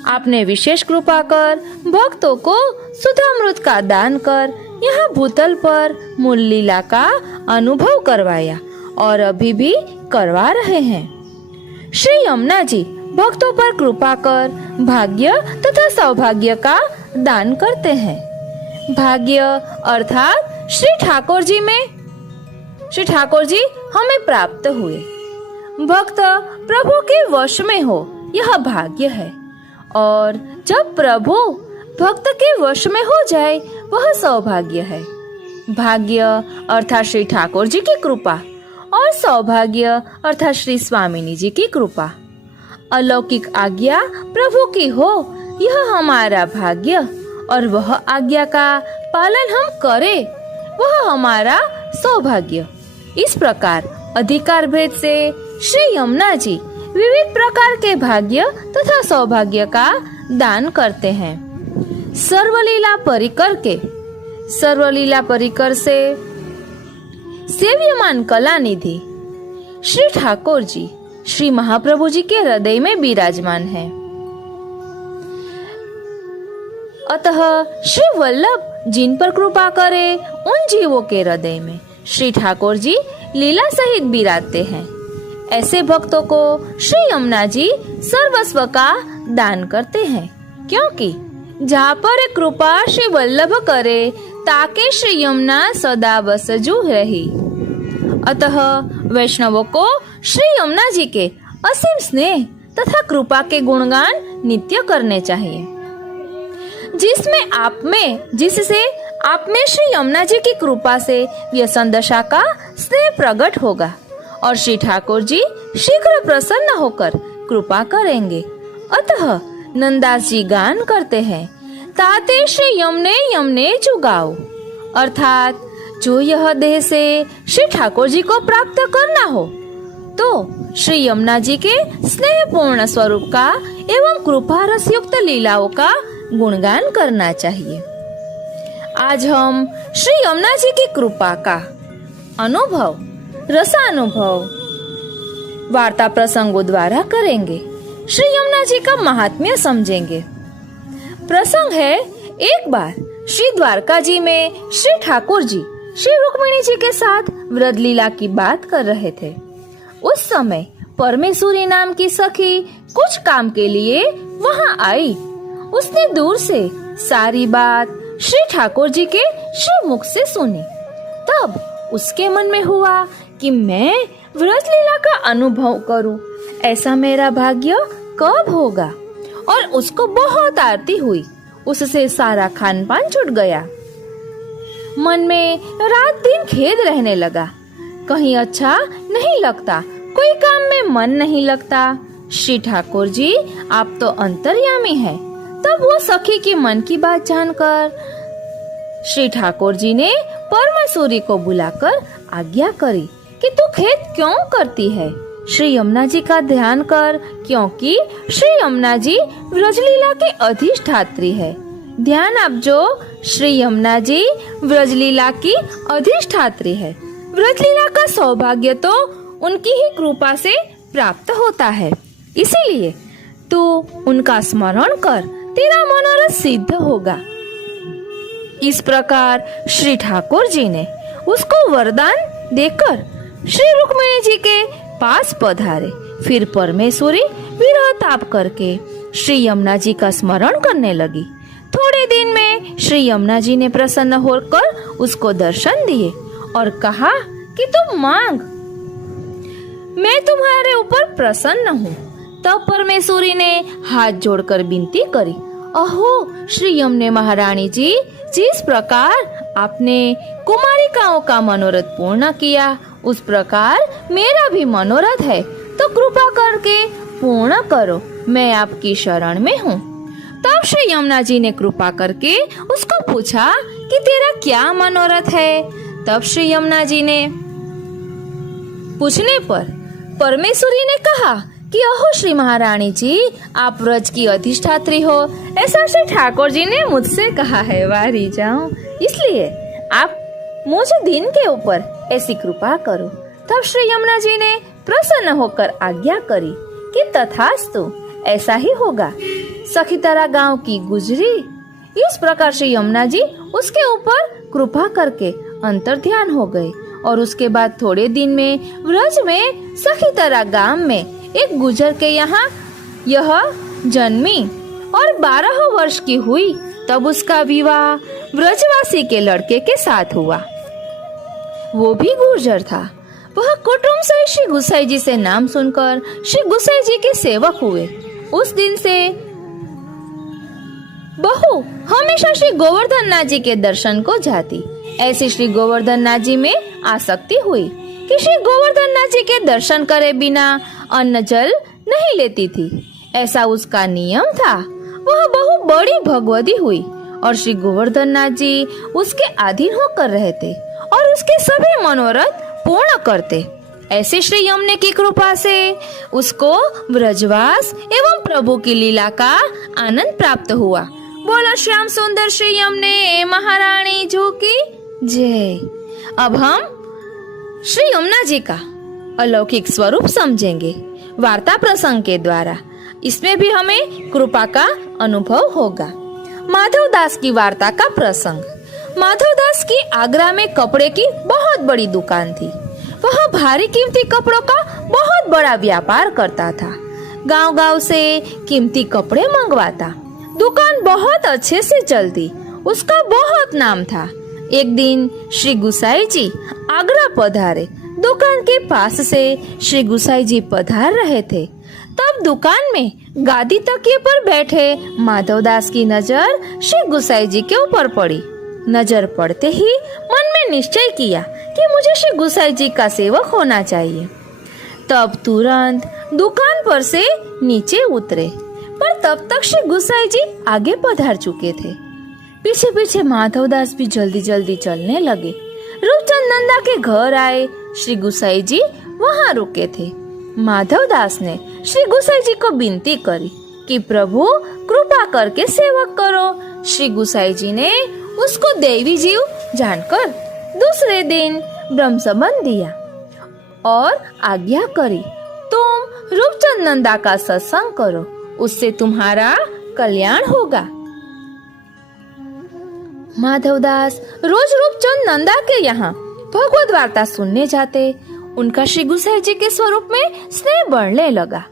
आपने विशेष कृपा कर भक्तों को सुधामृत का दान कर यहाँ भूतल पर मूल लीला का अनुभव करवाया और अभी भी करवा रहे हैं। श्री यमुना जी भक्तों पर कृपा कर भाग्य तथा सौभाग्य का दान करते हैं। भाग्य अर्थात श्री ठाकुर जी हमें प्राप्त हुए। भक्त प्रभु के वश में हो यह भाग्य है, और जब प्रभु भक्त के वश में हो जाए वह सौभाग्य है। भाग्य अर्थात श्री ठाकुर जी की कृपा और सौभाग्य अर्थात श्री स्वामिनी जी की कृपा। अलौकिक आज्ञा प्रभु की हो यह हमारा भाग्य, और वह आज्ञा का पालन हम करें वह हमारा सौभाग्य। इस प्रकार अधिकार भेद से श्री यमुना जी विविध प्रकार के भाग्य तथा सौभाग्य का दान करते हैं। सर्वलीला परिकर से सेव्यमान कला निधि श्री ठाकुर जी श्री महाप्रभु जी के हृदय में विराजमान है। अतः श्री वल्लभ जिन पर कृपा करे उन जीवों के हृदय में श्री ठाकुर जी लीला सहित विराजते हैं। ऐसे भक्तों को श्री यमुना जी सर्वस्व का दान करते हैं, क्योंकि जहाँ पर कृपा श्री वल्लभ करे ताके श्री यमुना सदा बसजू रही। अतः वैष्णवों को श्री यमुना जी के असीम स्नेह तथा कृपा के गुणगान नित्य करने चाहिए। जिससे आप में श्री यमुना जी की कृपा से व्यसन दशा का स्नेह प्रकट होगा और श्री ठाकुर जी शीघ्र प्रसन्न होकर कृपा करेंगे। अतः नंदास जी गान करते हैं, ताते श्री यमुने यमुने जुगाओ, अर्थात जो यह देह से श्री ठाकुर जी को प्राप्त करना हो तो श्री यमुना जी के स्नेह पूर्ण स्वरूप का एवं कृपा रस युक्त लीलाओं का गुणगान करना चाहिए। आज हम श्री यमुना जी की कृपा का अनुभव, रसानुभव वार्ता प्रसंगों द्वारा करेंगे। श्री यमुना जी का महात्म्य समझेंगे। प्रसंग है, एक बार श्री द्वारका जी में श्री ठाकुर जी श्री रुक्मिणी जी के साथ व्रत लीला की बात कर रहे थे। उस समय परमेश्वरी नाम की सखी कुछ काम के लिए वहां आई। उसने दूर से सारी बात श्री ठाकुर जी के श्री मुख से सुनी। तब उसके मन में हुआ कि मैं व्रत लीला का अनुभव करूं, ऐसा मेरा भाग्य कब होगा। और उसको बहुत आरती हुई, उससे सारा खान पान छूट गया। मन में रात दिन खेद रहने लगा, कहीं अच्छा नहीं लगता, कोई काम में मन नहीं लगता। श्री ठाकुर जी, आप तो अंतर्यामी हैं। तब वो सखी की मन की बात जानकर श्री ठाकुर जी ने परमेश्वरी को बुलाकर आज्ञा करी कि तू खेद क्यों करती है, श्री यमुना जी का ध्यान कर, क्योंकि श्री यमुना जी व्रजलीला के अधिष्ठात्री है। ध्यान आप जो श्री यमुना जी व्रजलीला की अधिष्ठात्री है। व्रजलीला का सौभाग्य तो उनकी ही कृपा से प्राप्त होता है, इसीलिए तू उनका स्मरण कर, तेरा मनोरथ सिद्ध होगा। इस प्रकार श्री ठाकुर जी ने उसको वरदान देकर श्री रुक्मिणी जी के पास पधारे। फिर परमेश्वरी विरह ताप करके श्री यमुना जी का स्मरण करने लगी। थोड़े दिन में श्री यमुना जी ने प्रसन्न होकर उसको दर्शन दिए और कहा कि तुम मांग, मैं तुम्हारे ऊपर प्रसन्न हूँ। तब परमेश्वरी ने हाथ जोड़कर विनती करी, अहो श्री यमुने महारानी जी, जिस प्रकार आपने कुमारिकाओं का मनोरथ पूर्ण किया, उस प्रकार मेरा भी मनोरथ है, तो कृपा करके पूर्ण करो, मैं आपकी शरण में हूँ। तब श्री यमुना जी ने कृपा करके उसको पूछा कि तेरा क्या मनोरथ है। तब श्री यमुना जी ने पूछने पर परमेश्वरी ने कहा कि अहो श्री महारानी जी, आप व्रज की अधिष्ठात्री हो, ऐसा श्री ठाकुर जी ने मुझसे कहा है। वारी जाऊं, इसलिए आप मुझे दिन के ऊपर ऐसी कृपा करो। तब श्री यमुना जी ने प्रसन्न होकर आज्ञा करी कि तथास्तु, ऐसा ही होगा। सखी तरह गांव की गुजरी। इस प्रकार श्री यमुना जी उसके ऊपर कृपा करके अंतर्ध्यान हो गए। और उसके बाद थोड़े दिन में व्रज में सखी तरह गांव में एक गुजर के यहाँ यह जन्मी और 12 वर्ष की हुई। तब उसका विवाह व्रजवासी के लड़के के साथ हुआ। वो भी गुर्जर था। वह कुटुंब से श्री गुसाई जी से नाम सुनकर श्री गुसाई जी के सेवक हुए। उस दिन से बहू हमेशा श्री गोवर्धन नाथ जी के दर्शन को जाती। ऐसी श्री गोवर्धन नाथ जी में आसक्ति हुई कि श्री गोवर्धन नाथ जी के दर्शन करे बिना अन्न जल नहीं लेती थी, ऐसा उसका नियम था। वह बहु बड़ी भगवती हुई और श्री गोवर्धन नाथ जी उसके अधीन होकर रहते और उसके सभी मनोरथ पूर्ण करते। ऐसे श्री यमुने की कृपा से उसको ब्रजवास एवं प्रभु की लीला का आनंद प्राप्त हुआ। बोलो श्याम सुंदर श्री यमुने महारानी जी की जय। अब हम श्री यमुना जी का अलौकिक स्वरूप समझेंगे वार्ता प्रसंग के द्वारा। इसमें भी हमें कृपा का अनुभव होगा। माधवदास की वार्ता का प्रसंग। माधवदास की आगरा में कपड़े की बहुत बड़ी दुकान थी। वह भारी कीमती कपड़ों का बहुत बड़ा व्यापार करता था। गांव-गांव से कीमती कपड़े मंगवाता। दुकान बहुत अच्छे से चलती। उसका बहुत नाम था। एक दिन श्री गुसाई जी आगरा पधारे। दुकान के पास से श्री गुसाई जी पधार रहे थे। तब दुकान में गादी तकिए पर बैठे माधवदास की नजर श्री गुसाई जी के ऊपर पड़ी। नजर पड़ते ही मन में निश्चय किया कि मुझे श्री गुसाई जी का सेवक होना चाहिए। तब तुरंत दुकान पर से नीचे उतरे, पर तब तक श्री गुसाई जी आगे पधार चुके थे। पीछे पीछे माधवदास भी जल्दी जल्दी चलने लगे। रूपचंद नंदा के घर आए। श्री गुसाई जी वहाँ रुके थे। माधवदास ने श्री गुसाई जी को विनती करी कि प्रभु कृपा करके सेवक करो। श्री गुसाई जी ने उसको देवी जीव जानकर दूसरे दिन ब्रह्म संबंध दिया और आज्ञा करी, तुम रूपचंद नंदा का सत्संग करो, उससे तुम्हारा कल्याण होगा। माधवदास रोज रूपचंद नंदा के यहाँ भगवत वार्ता सुनने जाते। उनका श्री गुसाई जी के स्वरूप में स्नेह बढ़ने लगा।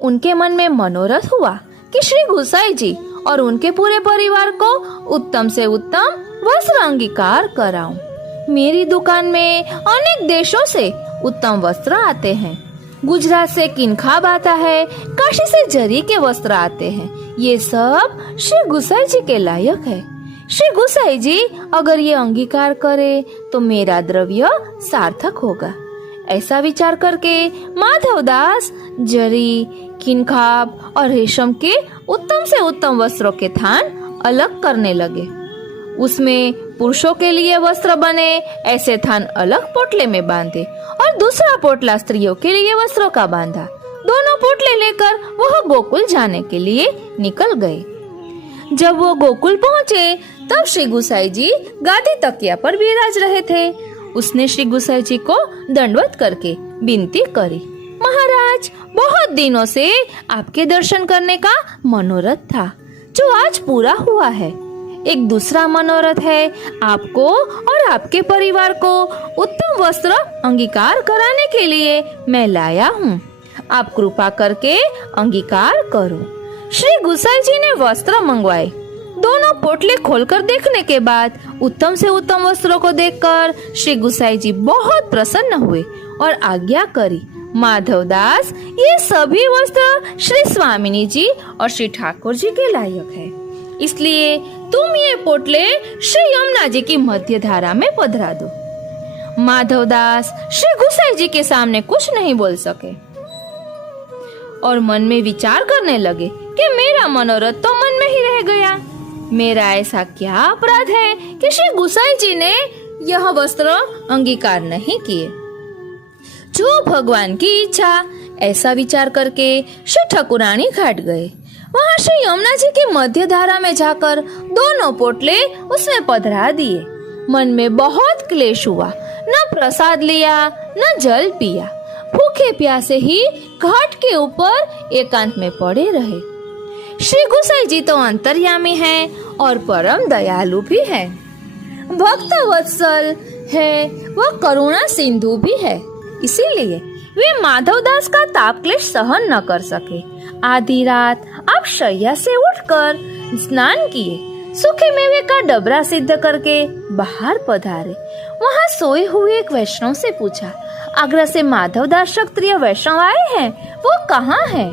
उनके मन में मनोरथ हुआ कि श्री गुसाई जी और उनके पूरे परिवार को उत्तम से उत्तम वस्त्र अंगीकार कराऊं। मेरी दुकान में अनेक देशों से उत्तम वस्त्र आते हैं। गुजरात से किनखाब आता है, काशी से जरी के वस्त्र आते हैं। ये सब श्री गुसाई जी के लायक है। श्री गुसाई जी अगर ये अंगीकार करे तो मेरा द्रव्य सार्थक होगा। ऐसा विचार करके माधवदास जरी, किनखाब और रेशम के उत्तम से उत्तम वस्त्रों के थान अलग करने लगे। उसमें पुरुषों के लिए वस्त्र बने ऐसे थान अलग पोटले में बांधे और दूसरा पोटला स्त्रियों के लिए वस्त्रों का बांधा। दोनों पोटले लेकर वह गोकुल जाने के लिए निकल गए। जब वो गोकुल पहुँचे तब श्री गुसाई जी गादी तकिया पर विराज रहे थे। उसने श्री गुसाई जी को दंडवत करके विनती करी, महाराज, बहुत दिनों से आपके दर्शन करने का मनोरथ था, जो आज पूरा हुआ है। एक दूसरा मनोरथ है, आपको और आपके परिवार को उत्तम वस्त्र अंगीकार कराने के लिए मैं लाया हूँ। आप कृपा करके अंगीकार करो। श्री गुसाई जी ने वस्त्र मंगवाए। दोनों पोटले खोलकर देखने के बाद उत्तम से उत्तम वस्त्रों को देखकर श्री गुसाई जी बहुत प्रसन्न हुए और आज्ञा करी, माधवदास, ये सभी वस्त्र श्री स्वामिनी जी और श्री ठाकुर जी के लायक है, इसलिए तुम ये पोटले श्री यमुना जी की मध्य धारा में पधरा दो। माधवदास श्री गुसाई जी के सामने कुछ नहीं बोल सके और मन में विचार करने लगे कि मेरा मनोरथ तो मन में ही रह गया। मेरा ऐसा क्या अपराध है कि श्री गुसाई जी ने यह वस्त्र अंगीकार नहीं किए। जो भगवान की इच्छा, ऐसा विचार करके श्री ठाकुरानी घाट गए। वहाँ श्री यमुना जी की मध्य धारा में जाकर दोनों पोटले उसमें पधरा दिए। मन में बहुत क्लेश हुआ, न प्रसाद लिया न जल पिया। भूखे प्यासे ही घाट के ऊपर एकांत में पड़े रहे। श्री गुसाई जी तो अंतर्यामी है और परम दयालु भी है, भक्त वत्सल है, वह करुणा सिंधु भी है। इसीलिए वे माधवदास का ताप क्लेश सहन न कर सके। आधी रात आप शैया से उठकर स्नान किए, सूखे मेवे का डबरा सिद्ध करके बाहर पधारे। वहाँ सोए हुए एक वैष्णव से पूछा, आगरा से माधवदास क्षत्रिय वैष्णव आए हैं, वो कहाँ है?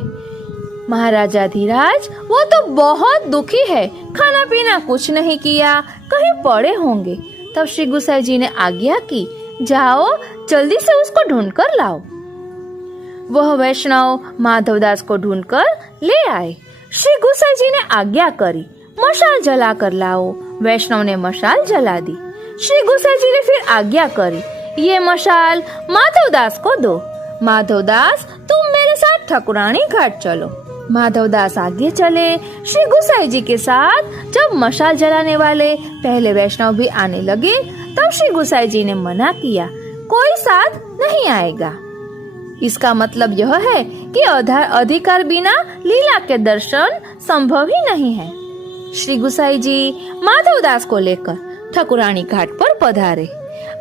महाराजा धीराज, वो तो बहुत दुखी है, खाना पीना कुछ नहीं किया, कहीं पड़े होंगे। तब श्री गुसाई जी ने आज्ञा की, जाओ जल्दी से उसको ढूंढकर लाओ। वह वैष्णव माधवदास को ढूंढकर ले आए। श्री गुसाई जी ने आज्ञा करी, मशाल जला कर लाओ। वैष्णव ने मशाल जला दी। श्री गुसाई जी ने फिर आज्ञा करी, ये मशाल माधवदास को दो। माधवदास, तुम मेरे साथ ठाकुरानी घाट चलो। माधवदास आगे चले। श्री गुसाई जी के साथ जब मशाल जलाने वाले पहले वैष्णव भी आने लगे, तब श्री गुसाई जी ने मना किया, कोई साथ नहीं आएगा। इसका मतलब यह है कि अधिकार बिना लीला के दर्शन संभव ही नहीं है। श्री गुसाई जी माधवदास को लेकर ठाकुरानी घाट पर पधारे।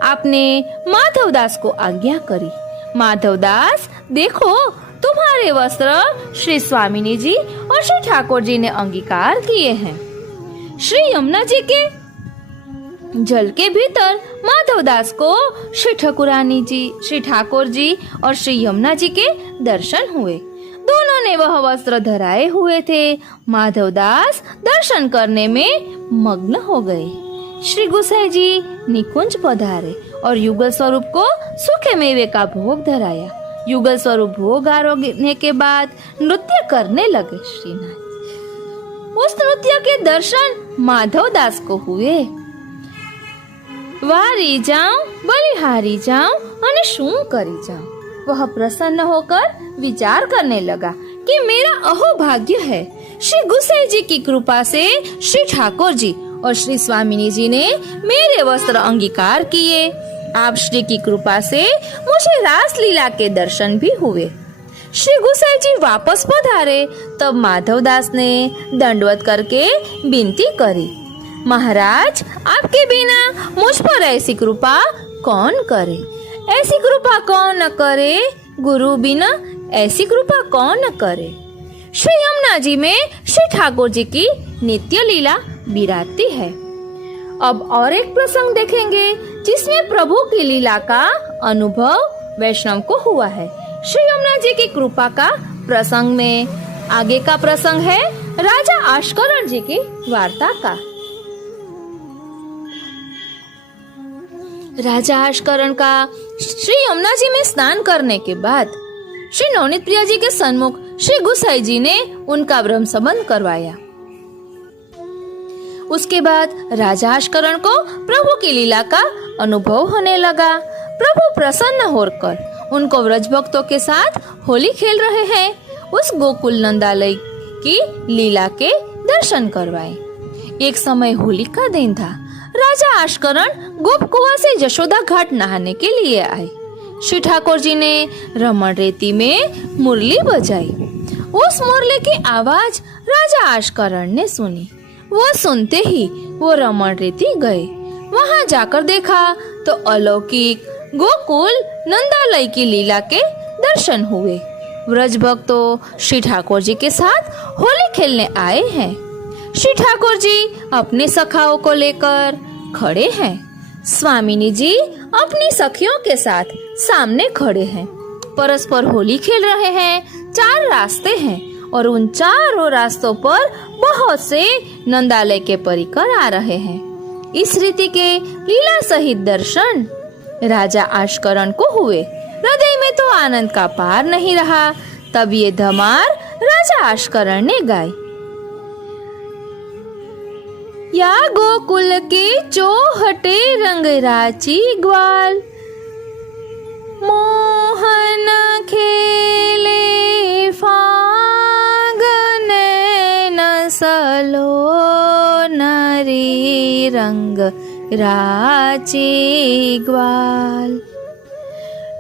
आपने माधवदास को आज्ञा करी, माधवदास, देखो तुम्हारे वस्त्र श्री स्वामिनी जी और श्री ठाकुर जी ने अंगीकार किए हैं। श्री यमुना जी के जल के भीतर माधवदास को श्री ठाकुरानी जी, श्री ठाकुर जी और श्री यमुना जी के दर्शन हुए। दोनों ने वह वस्त्र धराए हुए थे। माधवदास दर्शन करने में मग्न हो गए। श्री गुसाई जी निकुंज पधारे और युगल स्वरूप को सूखे मेवे का भोग धराया। युगल स्वरूप भोग आरोगने के बाद नृत्य करने लगे। श्रीनाथ, उस नृत्य के दर्शन माधवदास को हुए। वारी जाऊं, बलिहारी जाऊं અને શું કરી જાऊं। वह प्रसन्न होकर विचार करने लगा कि मेरा अहोभाग्य है, श्री गुसाई जी की कृपा से श्री ठाकुर जी और श्री स्वामिनी जी ने मेरे वस्त्र अंगीकार किए। आप श्री की कृपा से मुझे रासलीला के दर्शन भी हुए। श्री गुसाई जी वापस पधारे तब माधवदास ने दंडवत करके विनती करी, महाराज आपके बिना मुझ पर ऐसी कृपा कौन करे, ऐसी कृपा कौन न करे, गुरु बिना ऐसी कृपा कौन न करे। श्री यमुना जी में श्री ठाकुर जी की नित्य लीला विराजती है। अब और एक प्रसंग देखेंगे जिसमें प्रभु की लीला का अनुभव वैष्णव को हुआ है। श्री यमुना जी की कृपा का प्रसंग में आगे का प्रसंग है राजा आश्करण जी की वार्ता का। राजा आश्करण का श्री यमुना जी में स्नान करने के बाद श्री नवनीत प्रिया जी के सन्मुख श्री गुसाई जी ने उनका ब्रह्म संबंध करवाया। उसके बाद राजा आश्करण को प्रभु की लीला का अनुभव होने लगा। प्रभु प्रसन्न होकर उनको व्रज भक्तों के साथ होली खेल रहे हैं, उस गोकुल नंदालय की लीला के दर्शन करवाए। एक समय होली का दिन था। राजा आश्करण गोप कुआं से यशोदा घाट नहाने के लिए आए। श्री ठाकुर जी ने रमण रेती में मुरली बजाई। उस मुरली की आवाज राजा आश्करण ने सुनी। वो सुनते ही वो रमण रेती गए। वहां जाकर देखा तो अलौकिक गोकुल नंदालय की लीला के दर्शन हुए। व्रज भक्तों श्री ठाकुर जी के साथ होली खेलने आए हैं। श्री ठाकुर जी अपने सखाओं को लेकर खड़े हैं। स्वामिनी जी अपनी सखियों के साथ सामने खड़े हैं। परस्पर होली खेल रहे हैं। 4 रास्ते हैं और उन चारों रास्तों पर बहुत से नंदालय के परिकर आ रहे हैं। इस रीति के लीला सहित दर्शन राजा आश्करण को हुए। हृदय में तो आनंद का पार नहीं रहा। तब ये धमार राजा आश्करण ने गाई। या गोकुल के चौहटे रंग राची ग्वाल, मोहन खेले फागन नसलो नरी रंग राची ग्वाल।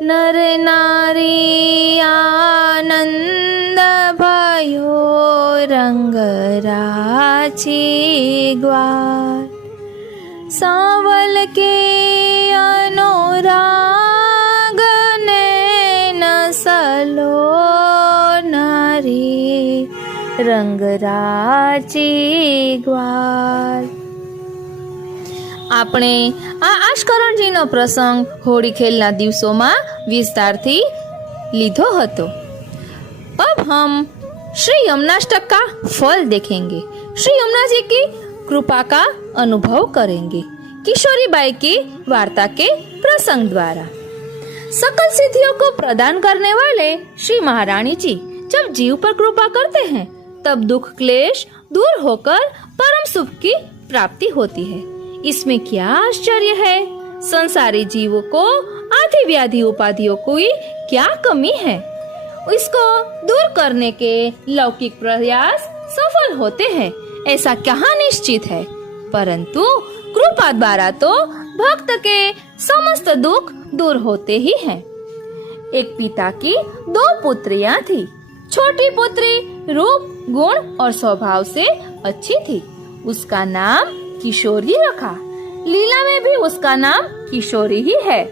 नर नारी आनंद भयो रंग राची ग्वाल। सांवल के अनुराग नसलो नारी रंग राची ग्वाल। આપણે આ આશ્કરણજીનો પ્રસંગ હોળી ખેલના દિવસોમાં વિસ્તારથી લીધો હતો। अब हम श्री यमुनाष्टक का फल देखेंगे। श्री यमुना जी की कृपा का अनुभव करेंगे किशोरी बाई की वार्ता के प्रसंग द्वारा। सकल सिद्धियों को प्रदान करने वाले श्री महारानी जी जब जीव पर कृपा करते हैं तब दुख क्लेश दूर होकर परम सुख की प्राप्ति होती है। इसमें क्या आश्चर्य है। संसारी जीवों को आदि व्याधि उपाधियों की क्या कमी है। इसको दूर करने के लौकिक प्रयास सफल होते हैं ऐसा कहाँ निश्चित है। परंतु कृपा द्वारा तो भक्त के समस्त दुख दूर होते ही हैं। एक पिता की 2 पुत्रियां थी। छोटी पुत्री रूप गुण और स्वभाव से अच्छी थी। उसका नाम किशोरी रखा। लीला में भी उसका नाम किशोरी ही है।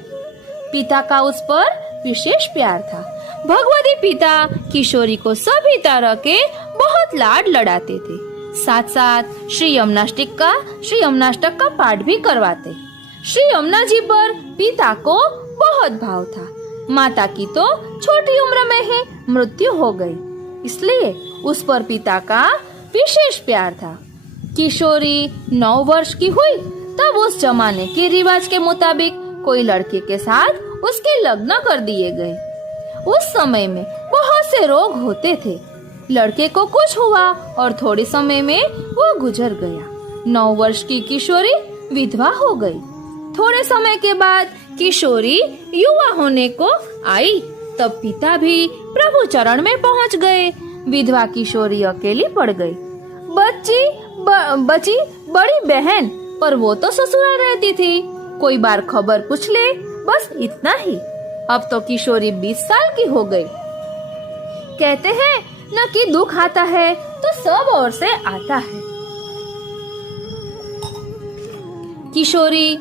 पिता का उस पर विशेष प्यार था। भगवती पिता किशोरी को सभी तरह के बहुत लाड लड़ाते थे। साथ साथ श्री यमुनाष्टक का पाठ भी करवाते। श्री यमुना जी पर पिता को बहुत भाव था। माता की तो छोटी उम्र में ही मृत्यु हो गई, इसलिए उस पर पिता का विशेष प्यार था। किशोरी 9 वर्ष की हुई तब उस जमाने के रिवाज के मुताबिक कोई लड़के के साथ उसके लग्न कर दिए गए। उस समय में बहुत से रोग होते थे। लड़के को कुछ हुआ और थोड़े समय में वो गुजर गया। 9 वर्ष की किशोरी विधवा हो गई। थोड़े समय के बाद किशोरी युवा होने को आई। तब पिता भी प्रभु चरण में पहुंच गए। विधवा किशोरी अकेली पड़ गई। बची बड़ी बहन, पर वो तो ससुराल रहती थी, कोई बार खबर पूछ ले, बस इतना ही। अब तो किशोरी 20 साल की हो गई। कहते हैं न कि दुख आता है तो सब ओर से आता है। किशोरी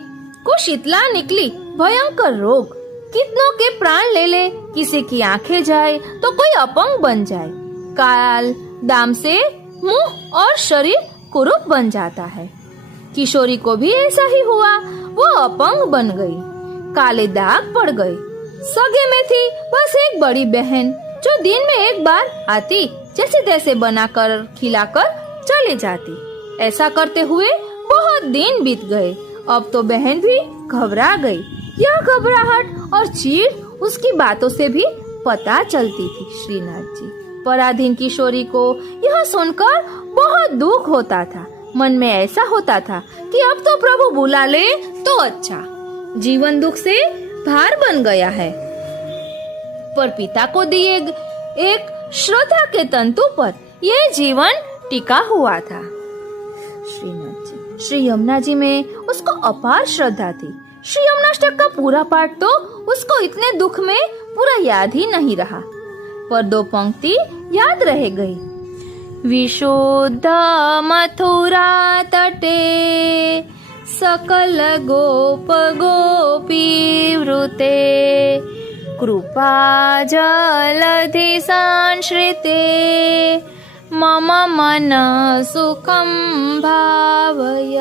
को शीतला निकली भयंकर रोग, कितनों के प्राण ले ले, किसी की आंखें जाए तो कोई अपंग बन जाए। काल दाम से मुंह और शरीर कुरूप बन जाता है। किशोरी को भी ऐसा ही हुआ, वो अपंग बन गई, काले दाग पड़ गए। सगे में थी बस एक बड़ी बहन, जो दिन में एक बार आती, जैसे तैसे बनाकर खिलाकर चली जाती। ऐसा करते हुए बहुत दिन बीत गए। अब तो बहन भी घबरा गई। यह घबराहट और चीड़ उसकी बातों से भी पता चलती थी। श्रीनाथ जी, पराधीन किशोरी को यह सुनकर बहुत दुख होता था। मन में ऐसा होता था कि अब तो प्रभु बुला ले तो अच्छा। जीवन दुख से भार बन गया है। पर पिता को दिए एक श्रद्धा के तंतु पर यह जीवन टिका हुआ था। श्रीनाथ जी, श्री यमुना जी में उसको अपार श्रद्धा थी। श्री यमुनाष्टक का पूरा पाठ तो उसको इतने दुख में पूरा याद ही नहीं रहा, पर 2 पंक्ति याद रह गई। विशुद्ध मथुरा तटे सकल गोप गोपी वृते कृपा जलधि संश्रिते मम मन सुखम भावय।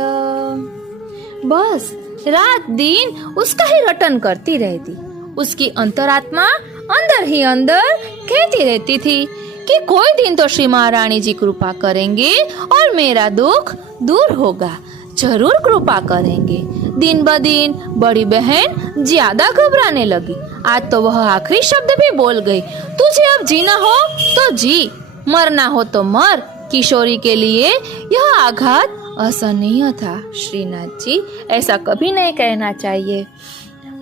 बस रात दिन उसका ही रटन करती रहती। उसकी अंतरात्मा अंदर ही अंदर कहती रहती थी कि कोई दिन तो श्री महारानी जी कृपा करेंगे और मेरा दुख दूर होगा, जरूर कृपा करेंगे। दिन ब दिन बड़ी बहन ज्यादा घबराने लगी। आज तो वह आखिरी शब्द भी बोल गई, तुझे अब जीना हो तो जी, मरना हो तो मर। किशोरी के लिए यह आघात असहनीय था। श्रीनाथ जी, ऐसा कभी नहीं कहना चाहिए।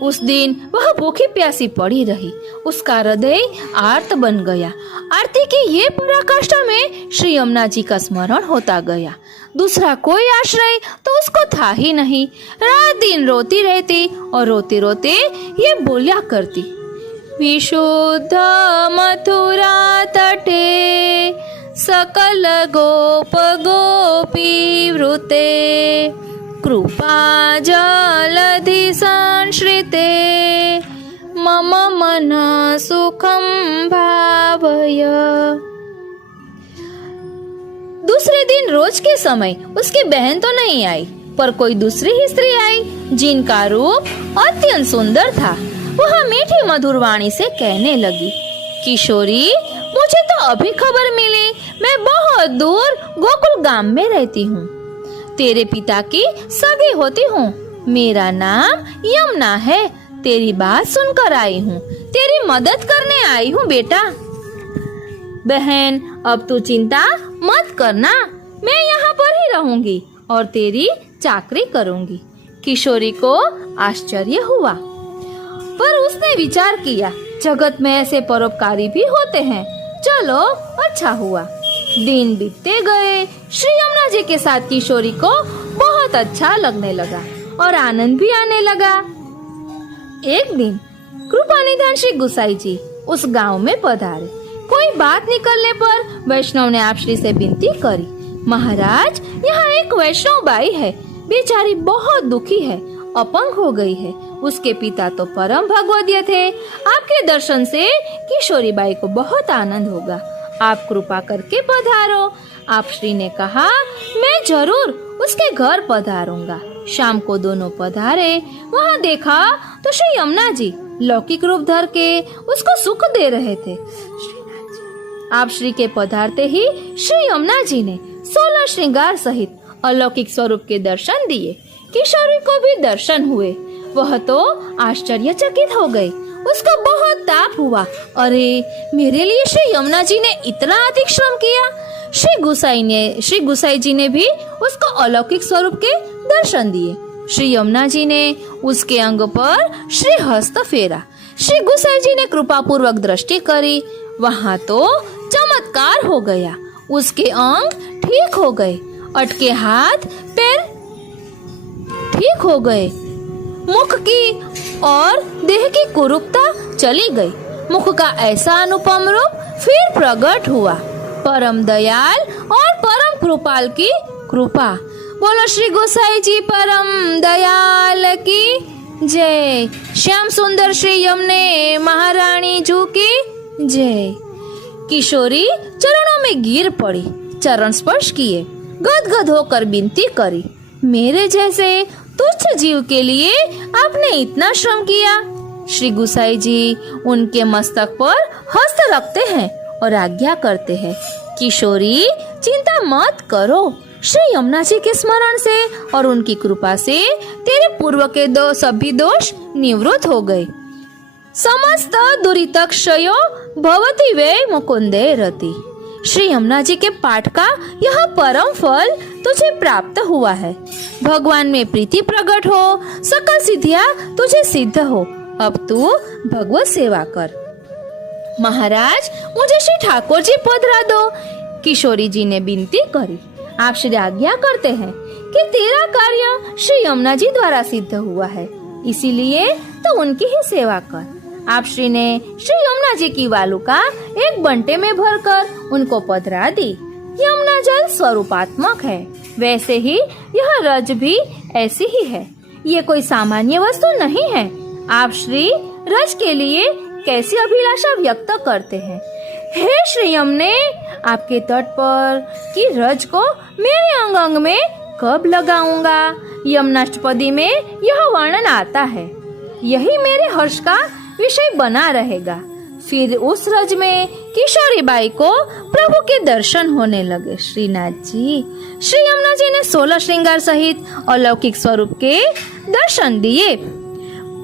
उस दिन वह भूखी प्यासी पड़ी रही। उसका हृदय आर्त बन गया। आरती की ये पराकाष्ठा में श्री यमुना जी का स्मरण होता गया। दूसरा कोई आश्रय तो उसको था ही नहीं। रात दिन रोती रहती और रोते रोते ये बोलिया करती, विशुद्ध मथुरा तटे सकल गोप गोपी वृते कृपा जलधि संश्रिते मम मन सुखम भावय। दूसरे दिन रोज के समय उसकी बहन तो नहीं आई, पर कोई दूसरी ही स्त्री आई जिनका रूप अत्यंत सुंदर था। वह मीठी मधुर वाणी से कहने लगी, किशोरी, मुझे तो अभी खबर मिली, मैं बहुत दूर गोकुल गांव में रहती हूँ। तेरे पिता की सगी होती हूँ। मेरा नाम यमुना है। तेरी बात सुनकर आई हूँ, तेरी मदद करने आई हूँ बेटा। बहन, अब तू चिंता मत करना, मैं यहाँ पर ही रहूंगी और तेरी चाकरी करूंगी। किशोरी को आश्चर्य हुआ, पर उसने विचार किया, जगत में ऐसे परोपकारी भी होते हैं। चलो, अच्छा हुआ। दिन बीतते गए। श्री यमुना जी के साथ किशोरी को बहुत अच्छा लगने लगा और आनंद भी आने लगा। एक दिन कृपानिधान श्री गुसाई जी उस गांव में पधारे। कोई बात निकलने पर वैष्णव ने आप श्री से विनती करी, महाराज, यहाँ एक वैष्णव बाई है, बेचारी बहुत दुखी है, अपंग हो गई है। उसके पिता तो परम भगवदीय थे। आपके दर्शन से किशोरी बाई को बहुत आनंद होगा, आप कृपा करके पधारो। आप श्री ने कहा, मैं जरूर उसके घर पधारूंगा। शाम को दोनों पधारे। वहाँ देखा तो श्री यमुना जी लौकिक रूप धर के उसको सुख दे रहे थे। आप श्री के पधारते ही श्री यमुना जी ने 16 श्रृंगार सहित अलौकिक स्वरूप के दर्शन दिए। किशोरी को भी दर्शन हुए। वह तो आश्चर्यचकित हो गई। उसको बहुत ताप हुआ। अरे, मेरे लिए श्री यमुना जी ने इतना अधिक श्रम किया। श्री गुसाई जी ने भी उसको अलौकिक स्वरूप के दर्शन दिए। श्री यमुना जी ने उसके अंग पर श्री हस्त फेरा। श्री गुसाई जी ने कृपा पूर्वक दृष्टि करी। वहाँ तो चमत्कार हो गया। उसके अंग ठीक हो गए, अटके हाथ पैर ठीक हो गए, मुख की और देह की कुरूपता चली गई। मुख का ऐसा अनुपम रूप फिर प्रकट हुआ। परम दयाल और परम कृपाल की कृपा। बोलो श्री गोसाई जी परम दयाल की जय। श्याम सुंदर श्री यमुने महारानी जू की जय। किशोरी चरणों में गिर पड़ी, चरण स्पर्श किए, गदगद होकर विनती करी, मेरे जैसे तुच्छ जीव के लिए आपने इतना श्रम किया। श्री गुसाई जी उनके मस्तक पर हस्त रखते हैं और आज्ञा करते हैं, किशोरी चिंता मत करो, श्री यमुना जी के स्मरण से और उनकी कृपा से तेरे पूर्व के सभी दोष निवृत्त हो गए। समस्त दुरितक्षयो भवति वे मुकुंदे रति। श्री यमुना जी के पाठ का यह परम फल तुझे प्राप्त हुआ है। भगवान में प्रीति प्रकट हो, सकल सिद्धियां तुझे सिद्ध हो। अब तू भगवत सेवा कर। महाराज मुझे श्री ठाकुर जी पधरा दो, किशोरी जी ने विनती करी। आप श्री आज्ञा करते हैं कि तेरा कार्य श्री यमुना जी द्वारा सिद्ध हुआ है, इसीलिए तो उनकी ही सेवा कर। आप श्री ने श्री यमुना जी की वालुका एक बंटे में भरकर उनको पधरा दी। यमुना जल स्वरूपात्मक है, वैसे ही यह रज भी ऐसी ही है, ये कोई सामान्य वस्तु नहीं है। आप श्री रज के लिए कैसी अभिलाषा व्यक्त करते हैं। हे श्री यमुने, आपके तट पर की रज को मेरे अंग अंग में कब लगाऊंगा। यमुनाष्टपदी में यह वर्णन आता है, यही मेरे हर्ष का विषय बना रहेगा। फिर उस रज में किशोरी बाई को प्रभु के दर्शन होने लगे। श्रीनाथ जी, श्री यमुना जी ने 16 श्रृंगार सहित अलौकिक स्वरूप के दर्शन दिए।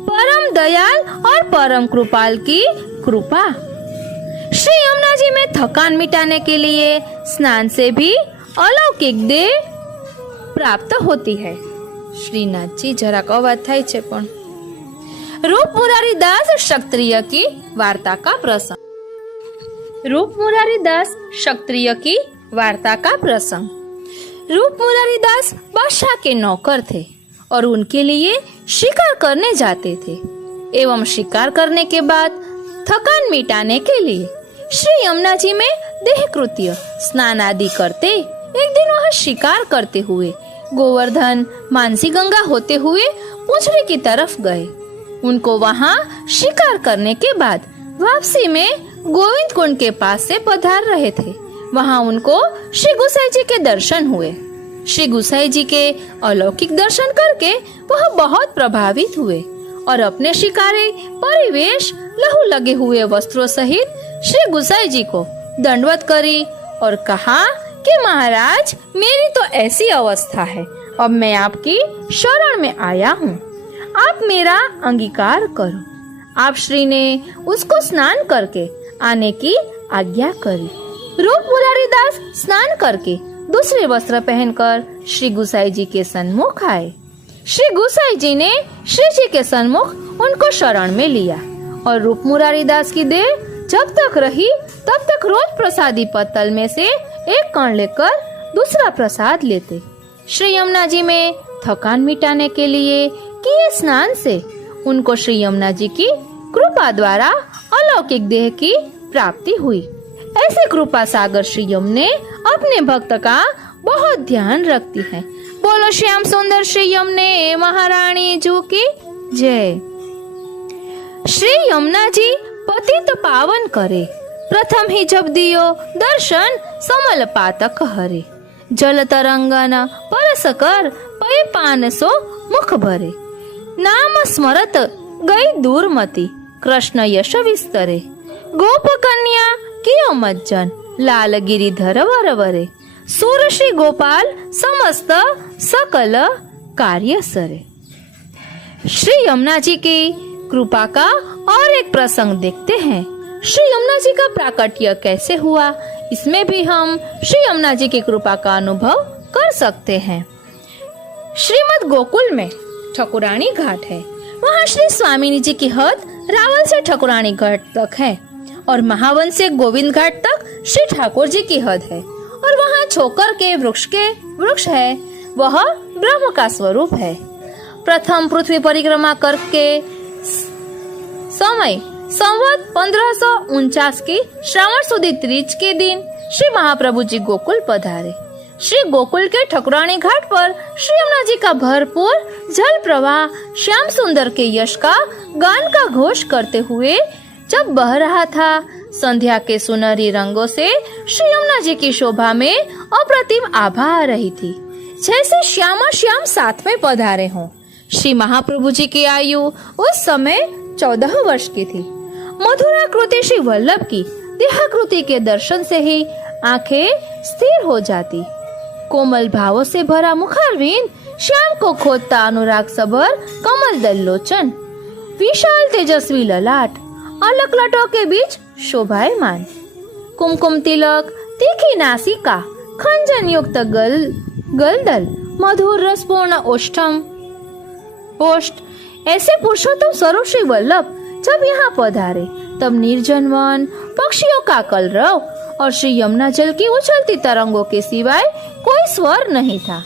परम दयाल और परम कृपाल की कृपा। श्री यमुना जी में थकान मिटाने के लिए स्नान से भी अलौकिक देह प्राप्त होती है। श्रीनाथ जी જરાક અવાજ થાય છે પણ रूप मुरारी दास क्षत्रिय की वार्ता का प्रसंग। रूप मुरारी दास क्षत्रिय की वार्ता का प्रसंग। रूप मुरारी दास बादशाह के नौकर थे और उनके लिए शिकार करने जाते थे एवं शिकार करने के बाद थकान मिटाने के लिए श्री यमुना जी में देह कृत्य स्नान आदि करते एक दिन वह शिकार करते हुए गोवर्धन मानसी गंगा होते हुए पूंछड़ी की तरफ गए। उनको वहाँ शिकार करने के बाद वापसी में गोविंद कुंड के पास से पधार रहे थे। वहाँ उनको श्री गुसाई जी के दर्शन हुए। श्री गुसाई जी के अलौकिक दर्शन करके वह बहुत प्रभावित हुए और अपने शिकारी परिवेश लहू लगे हुए वस्त्रों सहित श्री गुसाई जी को दंडवत करी और कहा कि महाराज, मेरी तो ऐसी अवस्था है, अब मैं आपकी शरण में आया हूँ, आप मेरा अंगीकार करो। आप श्री ने उसको स्नान करके आने की आज्ञा करी। रूप मुरारी दास स्नान करके दूसरे वस्त्र पहनकर श्री गुसाई जी के सन्मुख आए। श्री गुसाई जी ने श्री जी के सन्मुख उनको शरण में लिया और रूप मुरारी दास की देह जब तक रही तब तक रोज प्रसादी पत्तल में से एक कण लेकर दूसरा प्रसाद लेते। श्री यमुना जी में थकान मिटाने के लिए किए स्नान से उनको श्री यमुना जी की कृपा द्वारा अलौकिक देह की प्राप्ति हुई। ऐसे कृपा सागर श्री यमुने अपने भक्त का बहुत ध्यान रखती है। बोलो श्याम सुंदर श्री यमुने महारानी जू की जय। श्री यमुना जी पतित पावन करे, प्रथम ही जब दियो दर्शन समल पातक हरे। जल तरंगन परस कर पै पान सो मुख भरे। नाम स्मरत गई दूरमती, कृष्ण यश विस्तरे। गोप कन्या कियो मज्जन, लाल गिरिधर वरवरे। सूर श्री गोपाल समस्त सकल कार्य सरे। श्री यमुना जी की कृपा का और एक प्रसंग देखते हैं। श्री यमुना जी का प्राकट्य कैसे हुआ, इसमें भी हम श्री यमुना जी की कृपा का अनुभव कर सकते हैं। श्रीमद गोकुल में ठकुरानी घाट है। वहाँ श्री स्वामिनी जी की हद रावल से ठकुरानी घाट तक है और महावन से गोविंद घाट तक श्री ठाकुर जी की हद है और वहाँ छोकर के वृक्ष है, वह ब्रह्म का स्वरूप है। प्रथम पृथ्वी परिक्रमा करके समय संवत 1549 की श्रावण सुदी तीज के दिन श्री महाप्रभु जी गोकुल पधारे। श्री गोकुल के ठकुरानी घाट पर श्री यमुना जी का भरपूर जल प्रवाह श्याम सुंदर के यश का गान का घोष करते हुए जब बह रहा था, संध्या के सुनहरी रंगों से श्री यमुना जी की शोभा में अप्रतिम आभा आ रही थी, जैसे श्याम साथ में पधारे हों। श्री महाप्रभु जी की आयु उस समय 14 वर्ष की थी। मधुराकृति श्री वल्लभ की देहाकृति के दर्शन से ही आंखें स्थिर हो जाती। कोमल भावों से भरा मुखारविंद, श्याम को खोदता अनुराग सबर कमल दल लोचन, विशाल तेजस्वी ललाट, अलग लटों के बीच शोभायमान, कुमकुम तिलक, तीखी नासिका, खंजन युक्त गलदल, मधुर रसपूर्ण ओष्ठ, ऐसे पुरुषोत्तम स्वरूप श्री वल्लभ जब यहाँ पधारे तब निर्जन वन, पक्षियों का कलरव और श्री यमुना जल की उछलती तरंगों के सिवाय कोई स्वर नहीं था।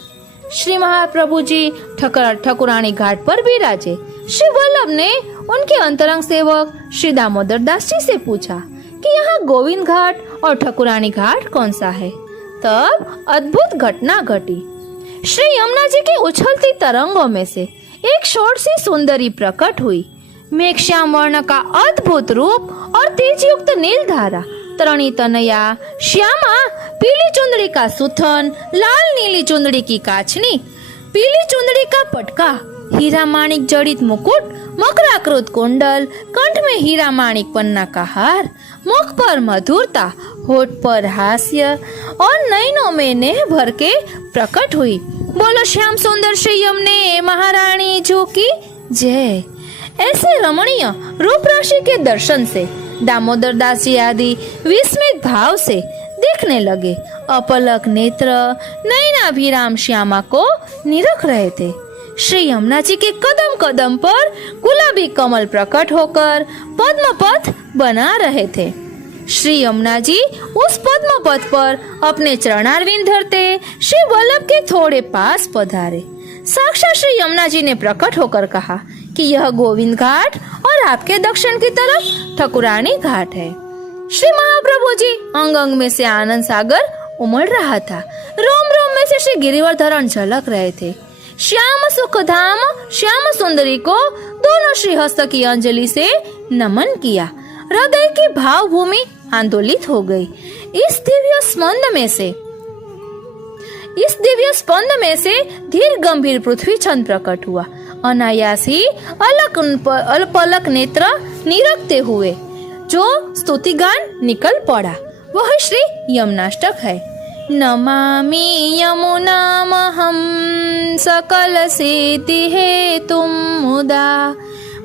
श्री महाप्रभु जी ठकुरानी घाट पर विराजे। श्री वल्लभ ने उनके अंतरंग सेवक श्री दामोदर दास जी से पूछा कि यहाँ गोविंद घाट और ठकुरानी घाट कौन सा है। तब अद्भुत घटना घटी। श्री यमुना जी की उछलती तरंगों में से एक षोडशी सुंदरी प्रकट हुई। मेघश्याम वर्ण का अद्भुत रूप और तेजयुक्त नील धारा, तरणी तनया, श्यामा, पीली चुंदड़ी का सुथन, लाल नीली चुंदड़ी की काछनी, पीली चुंदड़ी का पटका, हीरा माणिक जड़ित मुकुट, मकराकृत कुंडल, कंठ में हीरा माणिक पन्ना का हार, मुख पर मधुरता, होठ पर हास्य और नयनों में नेह भर के प्रकट हुई। बोलो श्याम सुंदर श्री यमुने महारानी जो की जय। ऐसे रमणीय रूप राशि के दर्शन से दामोदर दास जी आदि विस्मित भाव से देखने लगे। अपलक नेत्र नयनाभिराम श्यामा को निरख रहे थे। श्री यमुना जी के कदम कदम पर गुलाबी कमल प्रकट होकर पद्म पथ बना रहे थे। श्री यमुना जी उस पद्म पथ पर अपने चरणारविंद धरते श्री वल्लभ के थोड़े पास पधारे। साक्षात श्री यमुना जी ने प्रकट होकर कहा कि यह गोविंद घाट और आपके दक्षिण की तरफ ठकुरानी घाट है। श्री महाप्रभु जी अंग अंग में से आनंद सागर उमड़ रहा था। रोम रोम में से श्री गिरिवर्धन झलक रहे थे। श्याम सुख धाम श्याम सुंदरी को दोनों श्री हस्त की अंजलि से नमन किया। हृदय की भाव भूमि आंदोलित हो गई। इस दिव्य स्पंद में से धीर गंभीर पृथ्वी छंद प्रकट हुआ। अनायास ही अलपलक नेत्र निरखते हुए जो स्तुतिगान निकल पड़ा वह श्री यमुनाष्टक है। नमामि यमुनामहं सकल सिद्धि हेतुं मुदा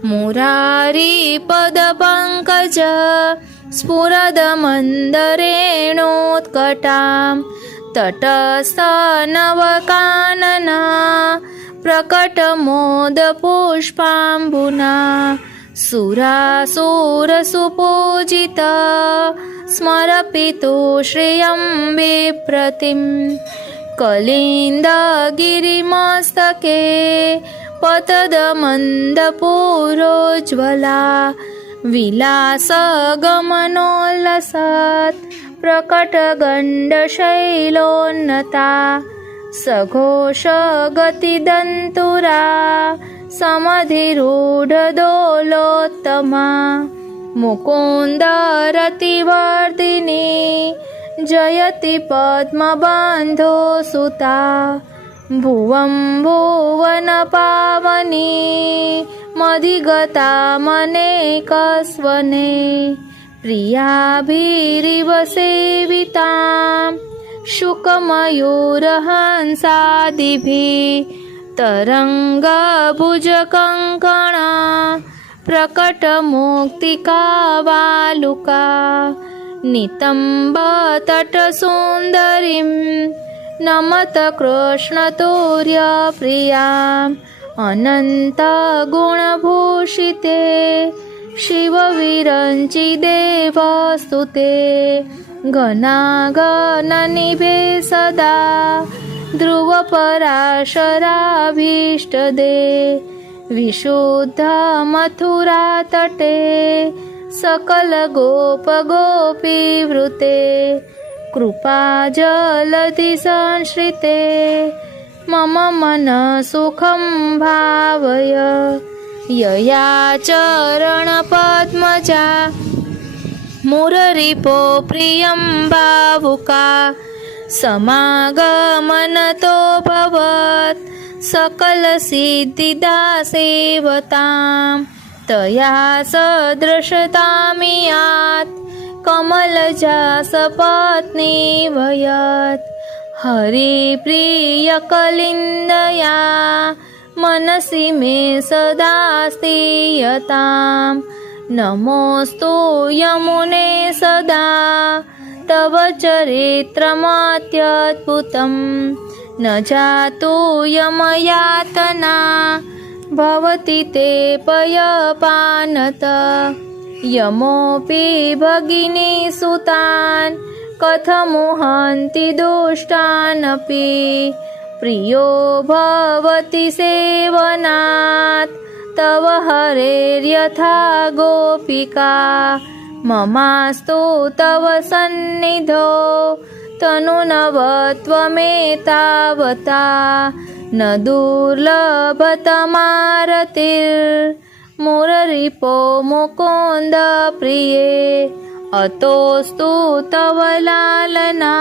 मुरारी पद पंकज स्फुरद मंदरेणोत्कटां तटस्थ नवकानना प्रकट मोद पुष्पाम्बुना सुरासुर सुपूजित स्मरपितु श्रियम्बे प्रतिम कलिन्द गिरिमस्तके पतद मंद पुरोज्वला विलास गमनोल्लसत् प्रकट गंड शैलोन्नता सघोष गति दंतुरा समधिरूढ़ दोलोत्तमा मुकुंद रतिवर्धिनी जयति पद्मबंधो सुता भुवं भुवन पावनी मधिगता मनेकस्वने प्रियाभिरिव सेवितां शुकमयूरहंसादिभिः तरंगभुजकङ्कणा प्रकट मुक्तिकावालुका नितम्ब तटसुन्दरीं नमत कृष्णतुर्य प्रियाम् अनंत गुणभूषिते शिव विरंचि देवस्तुते ઘનાઘન નિભે સદા ધ્રુવ પરાશરાભીષ્ટ દે વિશુદ્ધ મથુરા તટે સકલ ગોપ ગોપી વૃતે કૃપા જલધિ સંશ્રિતે મમ મન સુખમ ભાવય યયા ચરણ પદ્મજા મુરરીપો પ્રિયં ભાવુકા સમાગમનતો ભવત સકલ સિદ્ધિદા સેવતામ તયા સદૃશતામિયાત કમલજા સપત્ની ભયત હરિપ્રિય કલિંદયા मनसि मे सदा स्थीयताम् नमोऽस्तु यमुने सदा तव चरित्रमत्यद्भुतम् न जातु यमयातना भवति ते पयपानत यमोऽपि भगिनी सुतान् कथमुहन्ति दुष्टानपि प्रियो भवति सेवनात् तव हरेर्यथा गोपिका ममास्तु तव सन्निधौ तनुनवत्वमेतावता न दुर्लभतमारतिर्मुररिपो मुकुन्द प्रिये अतोऽस्तु तव लालना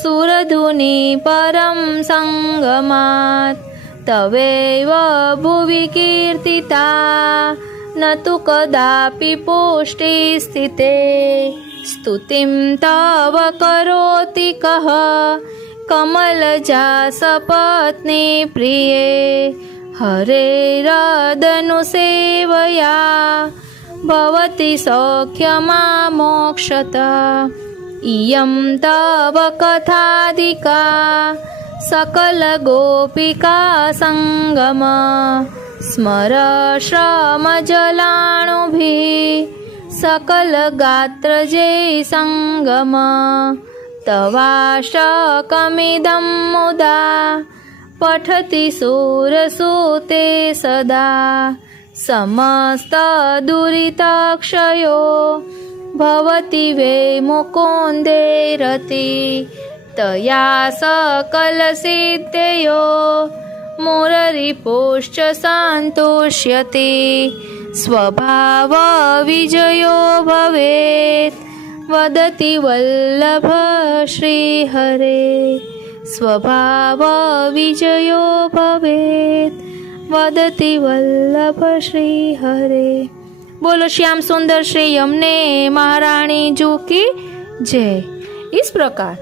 सुरधुनि परं सङ्गमात् तवैव भुवि कीर्तिता न तु कदापि पोष्टे स्थिते स्तुतिं तव करोति कः कमलजा सपत्नी प्रिये हरेरदनुसेवया भवति सौख्यमा मोक्षत इयं तव कथाधिका सकल गोपिका संगम स्मर श्रम जलाणुभिः सकल गात्र जय संगम तवाष्टकमिदं मुदा पठति सूरसूते सदा समस्त दुरितक्षयो भवति वै मुकुन्दे रति तया सकल सिद्धयो मुररिपुश्च सन्तुष्यति स्वभाव विजयो भवेत् वदति वल्लभ श्रीहरे स्वभाव विजयो भवेत् वदति वल्लभ श्रीहरे। बोलो श्याम सुंदर श्री यमुने महारानी जी की जय। इस प्रकार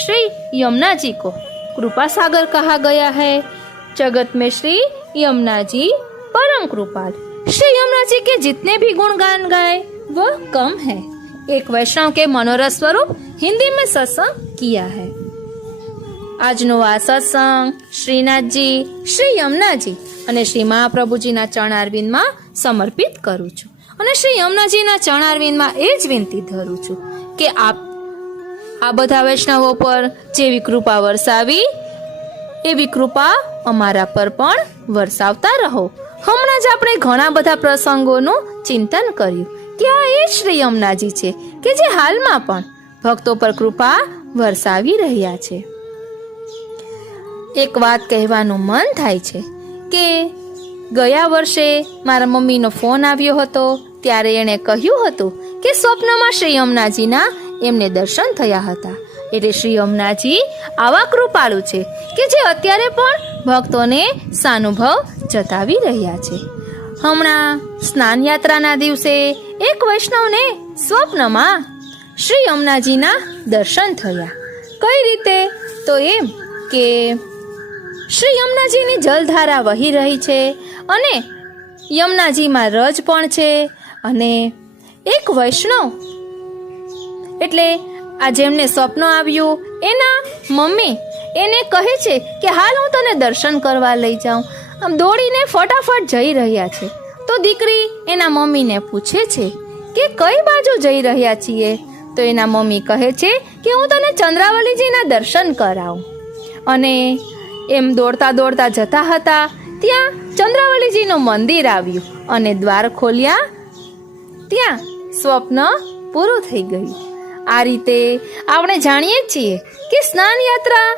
श्री यमुना जी को कृपा सागर कहा गया है। जगत में श्री यमुना जी परम कृपाल। श्री यमुना जी के जितने भी गुणगान गाए वह कम है। एक वैष्णव के मनोरथ स्वरूप हिंदी में सत्संग किया है। આજનો આ સત્સંગ શ્રીનાથજી, શ્રી યમુનાજી અને શ્રી મહાપ્રભુજીના ચરણારવિંદમાં સમર્પિત કરું છું અને શ્રી યમુનાજીના ચરણારવિંદમાં એ જ વિનંતી ધરું છું કે આપ આ બધા વૈષ્ણવો પર જેવી કૃપા વરસાવી એવી કૃપા અમારા પર પણ વરસાવતા રહો। હમણાં જ આપણે ઘણા બધા પ્રસંગોનું ચિંતન કર્યું કે આ એ શ્રી યમુનાજી છે કે જે હાલમાં પણ ભક્તો પર કૃપા વરસાવી રહ્યા છે। એક વાત કહેવાનું મન થાય છે કે ગયા વર્ષે મારા મમ્મીનો ફોન આવ્યો હતો ત્યારે એણે કહ્યું હતું કે સ્વપ્નમાં શ્રી યમુનાજીના એમને દર્શન થયા હતા। એટલે શ્રી યમુનાજી આવા કૃપાળુ છે કે જે અત્યારે પણ ભક્તોને સાનુભવ જતાવી રહ્યા છે। હમણાં સ્નાન યાત્રાના દિવસે એક વૈષ્ણવને સ્વપ્નમાં શ્રી યમુનાજીના દર્શન થયા। કઈ રીતે? તો એમ કે શ્રી યમુનાજીની જલધારા વહી રહી છે અને યમુનાજીમાં રજ પણ છે અને એક વૈષ્ણવ એટલે આ જેમને સ્વપ્ન આવ્યું એના મમ્મી એને કહે છે કે હાલ હું તને દર્શન કરવા લઈ જાઉં। આમ દોડીને ફટાફટ જઈ રહ્યા છે તો દીકરી એના મમ્મીને પૂછે છે કે કઈ બાજુ જઈ રહ્યા છીએ? તો એના મમ્મી કહે છે કે હું તને ચંદ્રાવલીજીના દર્શન કરાવું. અને એમ દોડતા દોડતા જતા હતા ત્યાં ચંદ્રાવલીજીનું મંદિર આવ્યું અને દ્વાર ખોલ્યા. ત્યાં સ્વપ્ન પૂરું થઈ ગયું. આ રીતે આપણે જાણીએ છીએ કે સ્નાન યાત્રા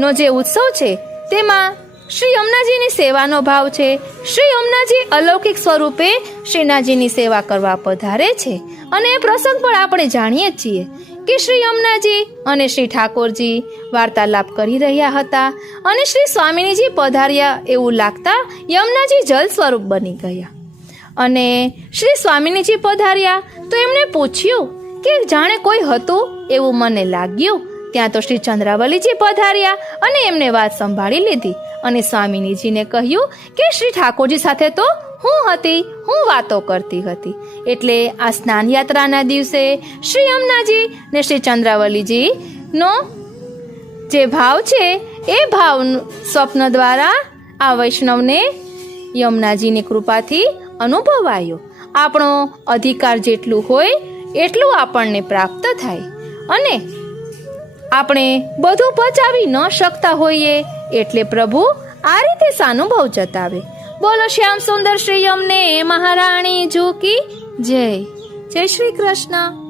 નો જે ઉત્સવ છે તેમાં શ્રી યમુનાજીની સેવાનો ભાવ છે. શ્રી યમુનાજી અલૌકિક સ્વરૂપે શ્રીનાથજીની સેવા કરવા પધારે છે. અને એ પ્રસંગ પણ આપણે જાણીએ છીએ કે શ્રી યમુનાજી અને શ્રી ઠાકોરજી વાર્તાલાપ કરી રહ્યા હતા અને શ્રી સ્વામિનીજી પધાર્યા એવું લાગતા યમુનાજી જલ સ્વરૂપ બની ગયા. અને શ્રી સ્વામિનીજી પધાર્યા તો એમણે પૂછ્યું કે જાણે કોઈ હતું એવું મને લાગ્યું. ત્યાં તો શ્રી ચંદ્રાવલીજી પધાર્યા અને એમને વાત સંભાળી લીધી અને સ્વામિનીજીને કહ્યું કે શ્રી ઠાકોરજી સાથે તો હું વાતો કરતી હતી. એટલે આ સ્નાન યાત્રાના દિવસે શ્રી યમુનાજી ને શ્રી ચંદ્રાવલીજી નો જે ભાવ છે એ ભાવ સ્વપ્ન દ્વારા આ વૈષ્ણવને યમુનાજીની કૃપાથી અનુભવાયો. આપણો અધિકાર જેટલું હોય એટલું આપણને પ્રાપ્ત થાય અને આપણે બધું પચાવી ન શકતા હોઈએ એટલે પ્રભુ આ રીતે સાનુભવ જતાવે. બોલો શ્યામ સુંદર શ્રી યમને મહારાણી જુ કી જય. જય શ્રી કૃષ્ણ.